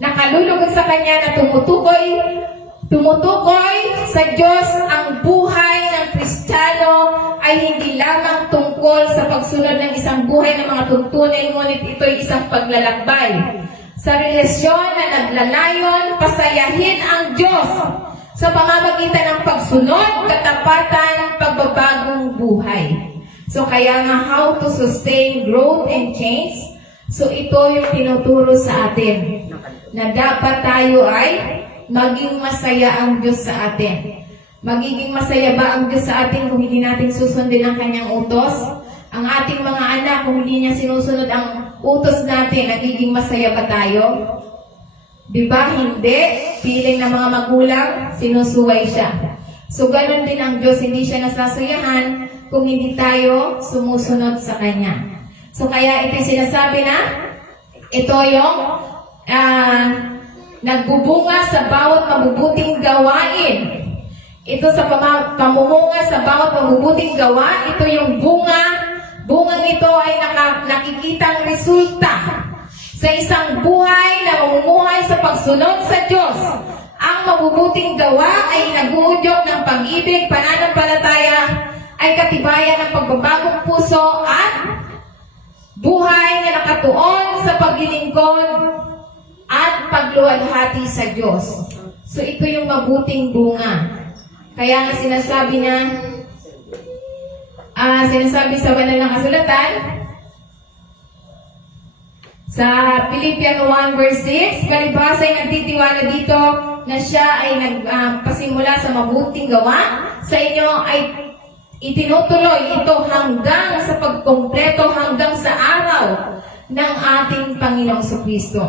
nakalulugod sa Kanya na tumutukoy sa Diyos. Ang buhay ng Kristiyano ay hindi lamang tungkol sa pagsunod ng isang buhay ng mga tuntunin, ngunit ito'y isang paglalakbay sa relasyon na naglalayon pasayahin ang Diyos sa pamamagitan ng pagsunod, katapatan, pagbabagong buhay. So kaya nga, how to sustain growth and change. So ito yung tinuturo sa atin na dapat tayo ay maging masaya ang Diyos sa atin. Magiging masaya ba ang Diyos sa atin kung hindi natin susundin ang Kanyang utos? Ang ating mga anak, kung hindi niya sinusunod ang utos natin, nagiging masaya ba tayo? Diba? Hindi. Piling ng mga magulang, sinusuway siya. So ganun din ang Diyos, hindi siya nasasayahan kung hindi tayo sumusunod sa Kanya. So kaya ito sinasabi na, ito yung nagbubunga sa bawat mabubuting gawain. Ito sa pamumunga sa bawat mabubuting gawa, ito yung bunga. Bungang ito ay nakikitang resulta sa isang buhay na mamumuhay sa pagsunod sa Diyos. Ang mabubuting gawa ay naguudyok ng pag-ibig, pananampalataya, ay katibayan ng pagbabagong puso at buhay na nakatuon sa paglilingkod at pagluwalhati sa Diyos. So ito yung mabuting bunga. Kaya nga sinasabi na, sinasabi sa banal na kasulatan, sa Philippians 1 verse 6, kalibhasa ay nagtitiwala dito na siya ay nagpasimula sa mabuting gawa, sa inyo ay itinutuloy ito hanggang sa pagkompleto, hanggang sa araw ng ating Panginoong Kristo.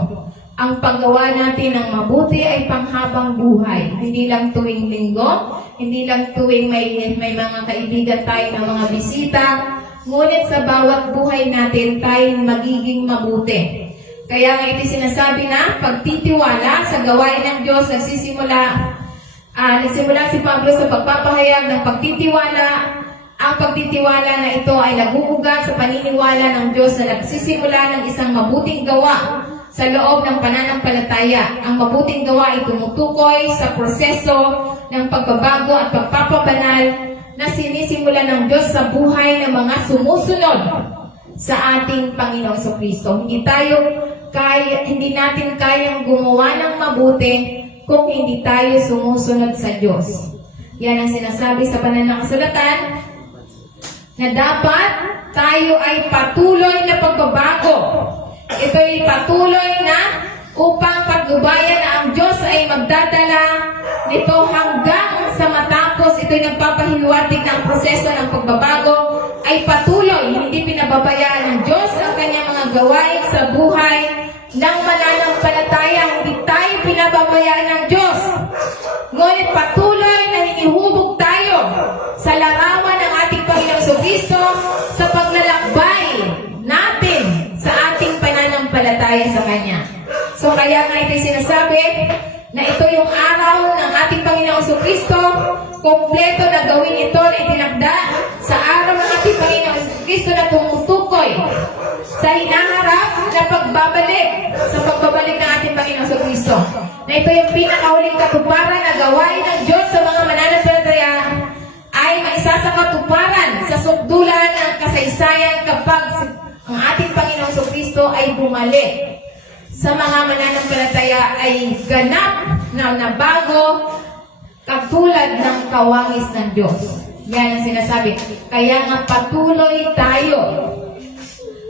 Ang paggawa natin ng mabuti ay panghabang buhay. Hindi lang tuwing linggo, hindi lang tuwing may mga kaibigan tayo ng mga bisita, ngunit sa bawat buhay natin tayo magiging mabuti. Kaya nga ito sinasabi na pagtitiwala sa gawain ng Diyos, nagsimula si Pablo sa pagpapahayag ng pagtitiwala. Ang pagtitiwala na ito ay naguugat sa paniniwala ng Diyos na nagsisimula ng isang mabuting gawa sa loob ng pananampalataya. Ang mabuting gawa ay tumutukoy sa proseso ng pagbabago at pagpapabanal na sinisimula ng Diyos sa buhay ng mga sumusunod sa ating Panginoong Kristo. Hindi natin kayang gumawa ng mabuti kung hindi tayo sumusunod sa Diyos. Yan ang sinasabi sa banal na kasulatan na dapat tayo ay patuloy na pagbabago. Ito ay patuloy na upang paggubayan na ang Diyos ay magdadala nito hanggang sa matapos. Ito ay nagpapahiwatig na ang proseso ng pagbabago ay patuloy. Hindi pinababayaan ng Diyos ang kanyang mga gawain sa buhay ng mananampalataya. Hindi tayo pinababayaan ng Diyos. Ngunit patuloy na hinihubog tayo sa larawan ng ating Panginoong Kristo sa paglalakbay natin sa ating pananampalataya sa Kanya. So kaya nga ito'y sinasabi na ito yung araw ng ating Panginoong Kristo, kompleto na gawin ito na itinakda sa araw ng ating Panginoong Kristo na tumutukoy sa hinaharap na pagbabalik, sa pagbabalik ng ating Panginoong Kristo. Na ito yung pinakahuling katuparan na gawain ng Diyos sa mga mananampalataya ay maisasakatuparan sa sukdulan ng kasaysayan kapag ang ating Panginoong Kristo ay bumalik sa mga mananampalataya ay ganap na nabago katulad ng kawangis ng Diyos. Yan ang sinasabi. Kaya nga patuloy tayo.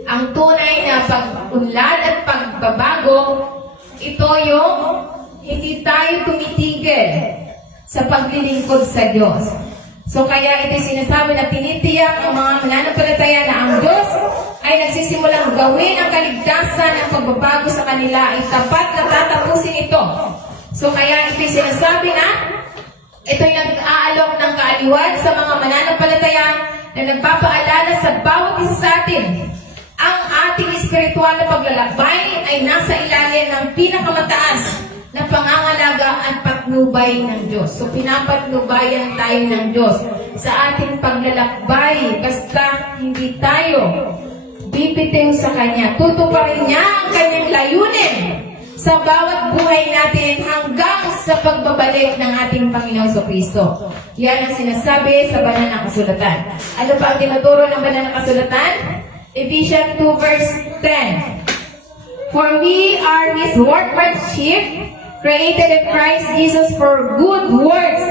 Ang tunay na pag-unlad at pagbabago, ito yung hindi tayo tumitigil sa paglilingkod sa Diyos. So kaya ito sinasabi na tinitiyak ang mga mananampalataya na ang Diyos ay nagsisimulang gawin ang kaligtasan ng pagbabago sa kanila ay tapat na tatapusin ito. So kaya ito sinasabi na ito'y nag-aalok ng kaaliwan sa mga mananampalataya na nagpapaalala sa bawat isa sa atin. Ang ating espiritual na paglalakbay ay nasa ilalim ng pinakamataas na pangangalaga at patnubay ng Diyos. So, pinapatnubayan tayo ng Diyos sa ating paglalakbay. Basta hindi tayo bibitiw sa Kanya. Tutuparin niya ang Kanyang layunin sa bawat buhay natin hanggang sa pagbabalik ng ating Panginoon Kristo. Yan ang sinasabi sa banal na kasulatan. Ano pa ang tinuturo ng banal na kasulatan? Ephesians 2 verse 10. For we are His workmanship, created in Christ Jesus for good works,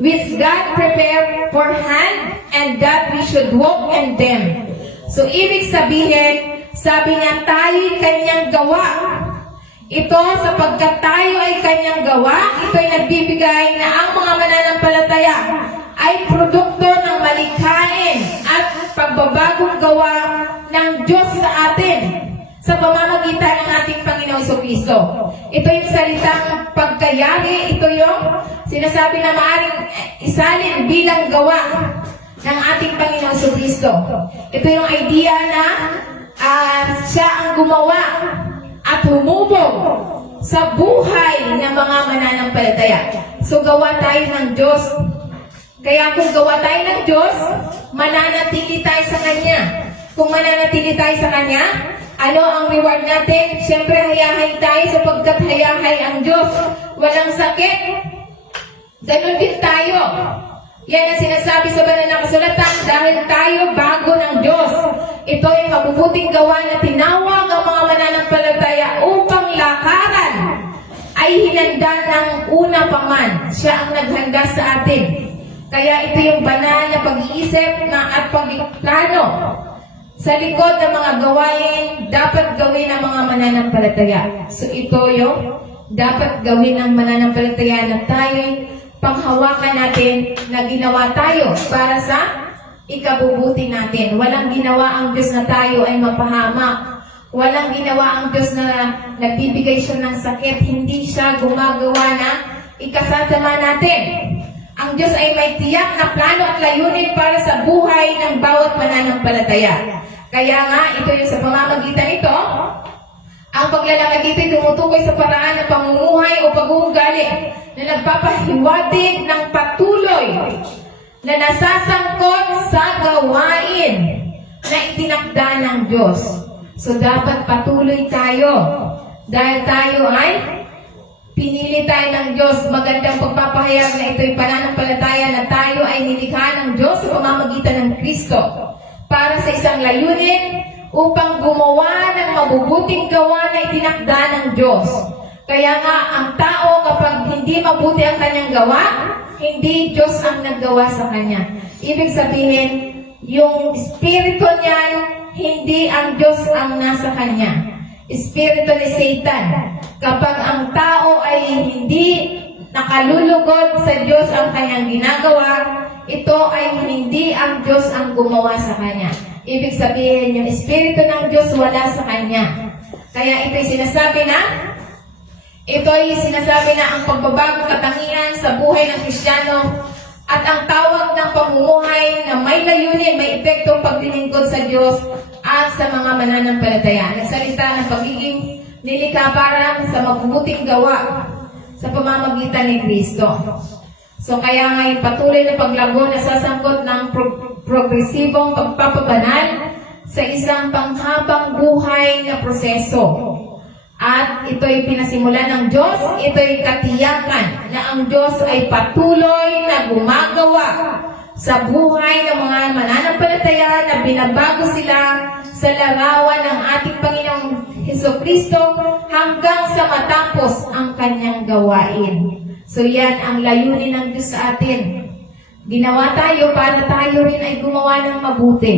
which God prepared for hand, and that we should walk in them. So, ibig sabihin, sabi niya, tayo'y Kanyang gawa. Ito, sapagkat tayo ay Kanyang gawa, ito'y nagbibigay na ang mga mananampalataya ay produkto ng malikhain at pagbabagong gawa ng Diyos sa atin sa pamamagitan ng ating Panginoong Kristo. Ito yung salitang pagkayari, ito yung sinasabi na maaaring isalin bilang gawa ng ating Panginoong Kristo. Ito yung idea na siya ang gumawa at humubog sa buhay ng mga mananampalataya. So, gawa tayo ng Diyos. Kaya kung gawa tayo ng Diyos, mananatili tayo sa Kanya. Kung mananatili tayo sa Kanya, ano ang reward natin? Siyempre, hayahay tayo sapagkat hayahay ang Diyos. Walang sakit. Ganun din tayo. Yan ang sinasabi sa banal na kasulatan dahil tayo bago ng Diyos. Ito ay mabubuting gawa na tinawag ang mga mananampalataya upang lakaran ay hinanda ng una pa man. Siya ang naghanda sa atin. Kaya ito yung banal na pag-iisip at pagplano sa likod ng mga gawain dapat gawin ng mga mananampalataya. So ito yung dapat gawin ng mananampalataya na tayo panghawakan natin na ginawa tayo para sa ikabubuti natin. Walang ginawa ang Diyos na tayo ay mapahamak. Walang ginawa ang Diyos na nagbibigay siya ng sakit. Hindi siya gumagawa na ikasasama natin. Ang Diyos ay may tiyak na plano at layunin para sa buhay ng bawat mananampalataya. Kaya nga, ito yung sa pamamagitan nito, ang paglalakad dito ay tumutukoy sa paraan ng pamumuhay o pag-uugali na nagpapahiwatig ng patuloy na nasasangkot sa gawain na itinakda ng Diyos. So, dapat patuloy tayo dahil tayo ay pinili tayo ng Diyos. Magandang pagpapahayag na ito'y pananampalataya na tayo ay nilikha ng Diyos sa pamamagitan ng Kristo para sa isang layunin upang gumawa ng mabubuting gawa na itinakda ng Diyos. Kaya nga, ang tao kapag hindi mabuti ang kanyang gawa, hindi Diyos ang naggawa sa kanya. Ibig sabihin, yung spirito niyan, hindi ang Diyos ang nasa kanya. Espiritu ni Satan. Kapag ang tao ay hindi nakalulugod sa Diyos ang kanyang ginagawa, ito ay hindi ang Diyos ang gumawa sa kanya. Ibig sabihin, yung Espiritu ng Diyos wala sa kanya. Kaya ito'y sinasabi na ang pagbabagong katangian sa buhay ng Kristiyano at ang tawag ng pamumuhay na may layunin, may epektong paglilingkod sa Diyos at sa mga mananampalataya. Nagsalita ng pagiging nilikha para sa mabubuting gawa sa pamamagitan ni Kristo. So kaya nga patuloy na paglago na sasangkot ng progresibong pagpapabanal sa isang panghabang buhay na proseso. At ito'y pinasimulan ng Diyos, ito'y katiyakan na ang Diyos ay patuloy na gumagawa sa buhay ng mga mananampalataya na binabago sila sa larawan ng ating Panginoong Jesucristo hanggang sa matapos ang kanyang gawain. So yan ang layunin ng Diyos sa atin. Ginawa tayo para tayo rin ay gumawa ng mabuti.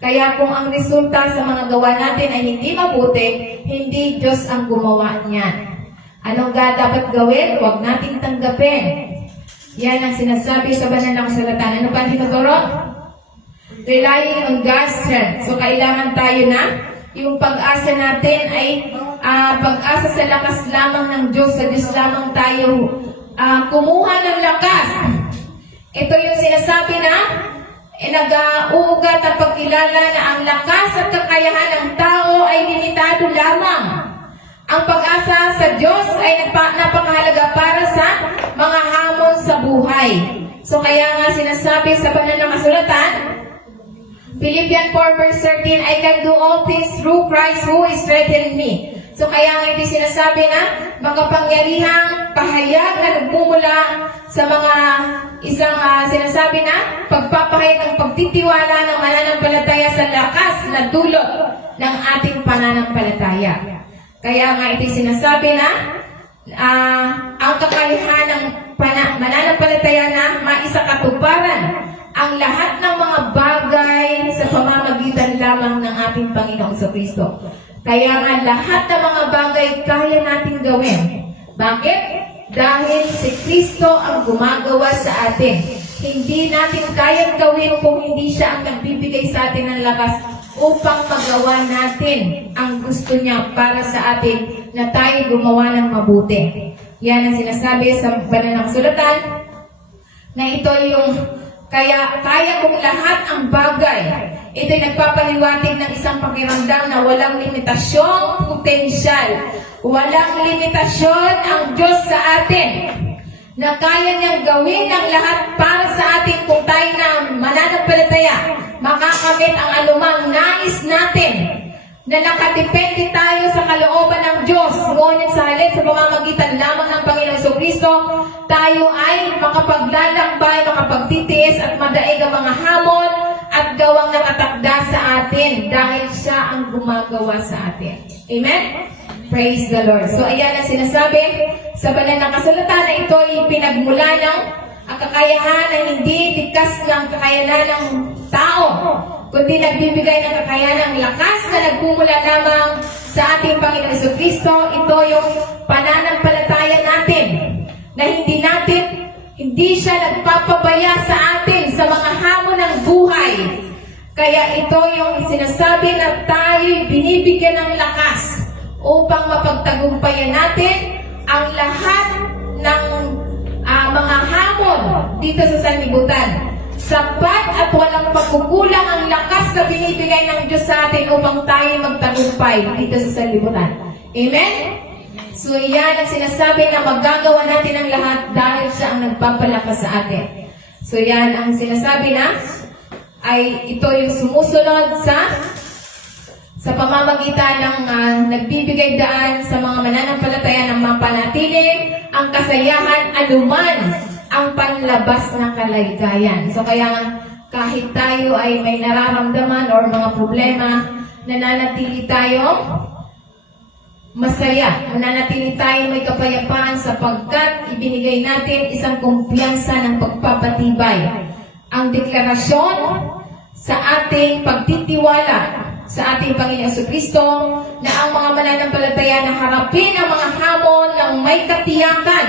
Kaya kung ang resulta sa mga gawa natin ay hindi mabuti, hindi Diyos ang gumawa niyan. Anong dapat gawin? Huwag nating tanggapin. Yan ang sinasabi sa banal na kasulatan. Ano pa ang tinuturo? Relying on God's strength. So kailangan tayo na yung pag-asa natin ay pag-asa sa lakas lamang ng Diyos. Sa Diyos lamang tayo kumuha ng lakas. Ito yung sinasabi na nag-uugat ang pagkilala na ang lakas at kakayahan ng tao ay limitado lamang. Ang pag-asa sa Diyos ay napakahalaga para sa mga hamon sa buhay. So kaya nga sinasabi sa banal na kasulatan, Philippians 4 verse 13, I can do all things through Christ who is strengthening me. So kaya nga ito sinasabi na makapangyarihang pahayag na nagmumula sa mga isang sinasabi na pagpapahayag ng pagtitiwala ng mananampalataya sa lakas na dulot ng ating pananampalataya. Kaya nga ito sinasabi na ang kakayahan ng mananampalataya na maisakatuparan ang lahat ng mga bagay sa pamamagitan lamang ng ating Panginoong Kristo. Kaya nga lahat ng mga bagay kaya natin gawin. Bakit? Dahil si Kristo ang gumagawa sa atin. Hindi natin kayang gawin kung hindi siya ang nagbibigay sa atin ng lakas upang magawa natin ang gusto niya para sa atin na tayo gumawa ng mabuti. Yan ang sinasabi sa banal na kasulatan na ito yung kaya kong lahat ang bagay. Ito'y nagpapahiwatig ng isang pakiramdam na walang limitasyong potensyal. Walang limitasyon ang Diyos sa atin. Na kaya niyang gawin ang lahat para sa atin kung tayo na mananampalataya. Makakamit ang anumang nais natin. Na nakadepende tayo sa kalooban ng Diyos. Ngunit sa halip sa pamamagitan lamang ng Panginoong Kristo, tayo ay makapaglalakbay, makapagtitiis at madaig ang mga hamon at gawang nakatakda sa atin dahil siya ang gumagawa sa atin. Amen? Praise the Lord. So ayan ang sinasabi sa banal na kasulatan na ito ay pinagmula ng ang kakayahan na hindi tikas ng kakayanan ng tao, kundi nagbibigay ng kakayahan ng lakas na nagmumula lamang sa ating Panginoon Kristo. Ito yung pananampalataya natin na hindi siya nagpapabaya sa atin sa mga hamon ng buhay. Kaya ito yung sinasabi na tayo'y binibigyan ng lakas upang mapagtagumpayan natin ang lahat ng mga hamon dito sa sanlibutan. Sapat at walang pagkukulang ang lakas na binibigay ng Diyos sa atin upang tayo magtagumpay dito sa sanlibutan. Amen? So yan ang sinasabi na magagawa natin ang lahat dahil siya ang nagpapalakas sa atin. So yan ang sinasabi na ay ito yung sumusunod sa pamamagitan ng nagbibigay daan sa mga mananampalataya ng mapanatiling ang kasayahan anuman ang panlabas na kalaygayan. So kaya kahit tayo ay may nararamdaman or mga problema, nananatili tayo masaya. Mananatili tayo may kapayapaan sapagkat ibinigay natin isang kumpiyansa ng pagpapatibay. Ang deklarasyon sa ating pagtitiwala sa ating Panginoong Kristo na ang mga mananampalataya na harapin ang mga hamon ng may katiyakan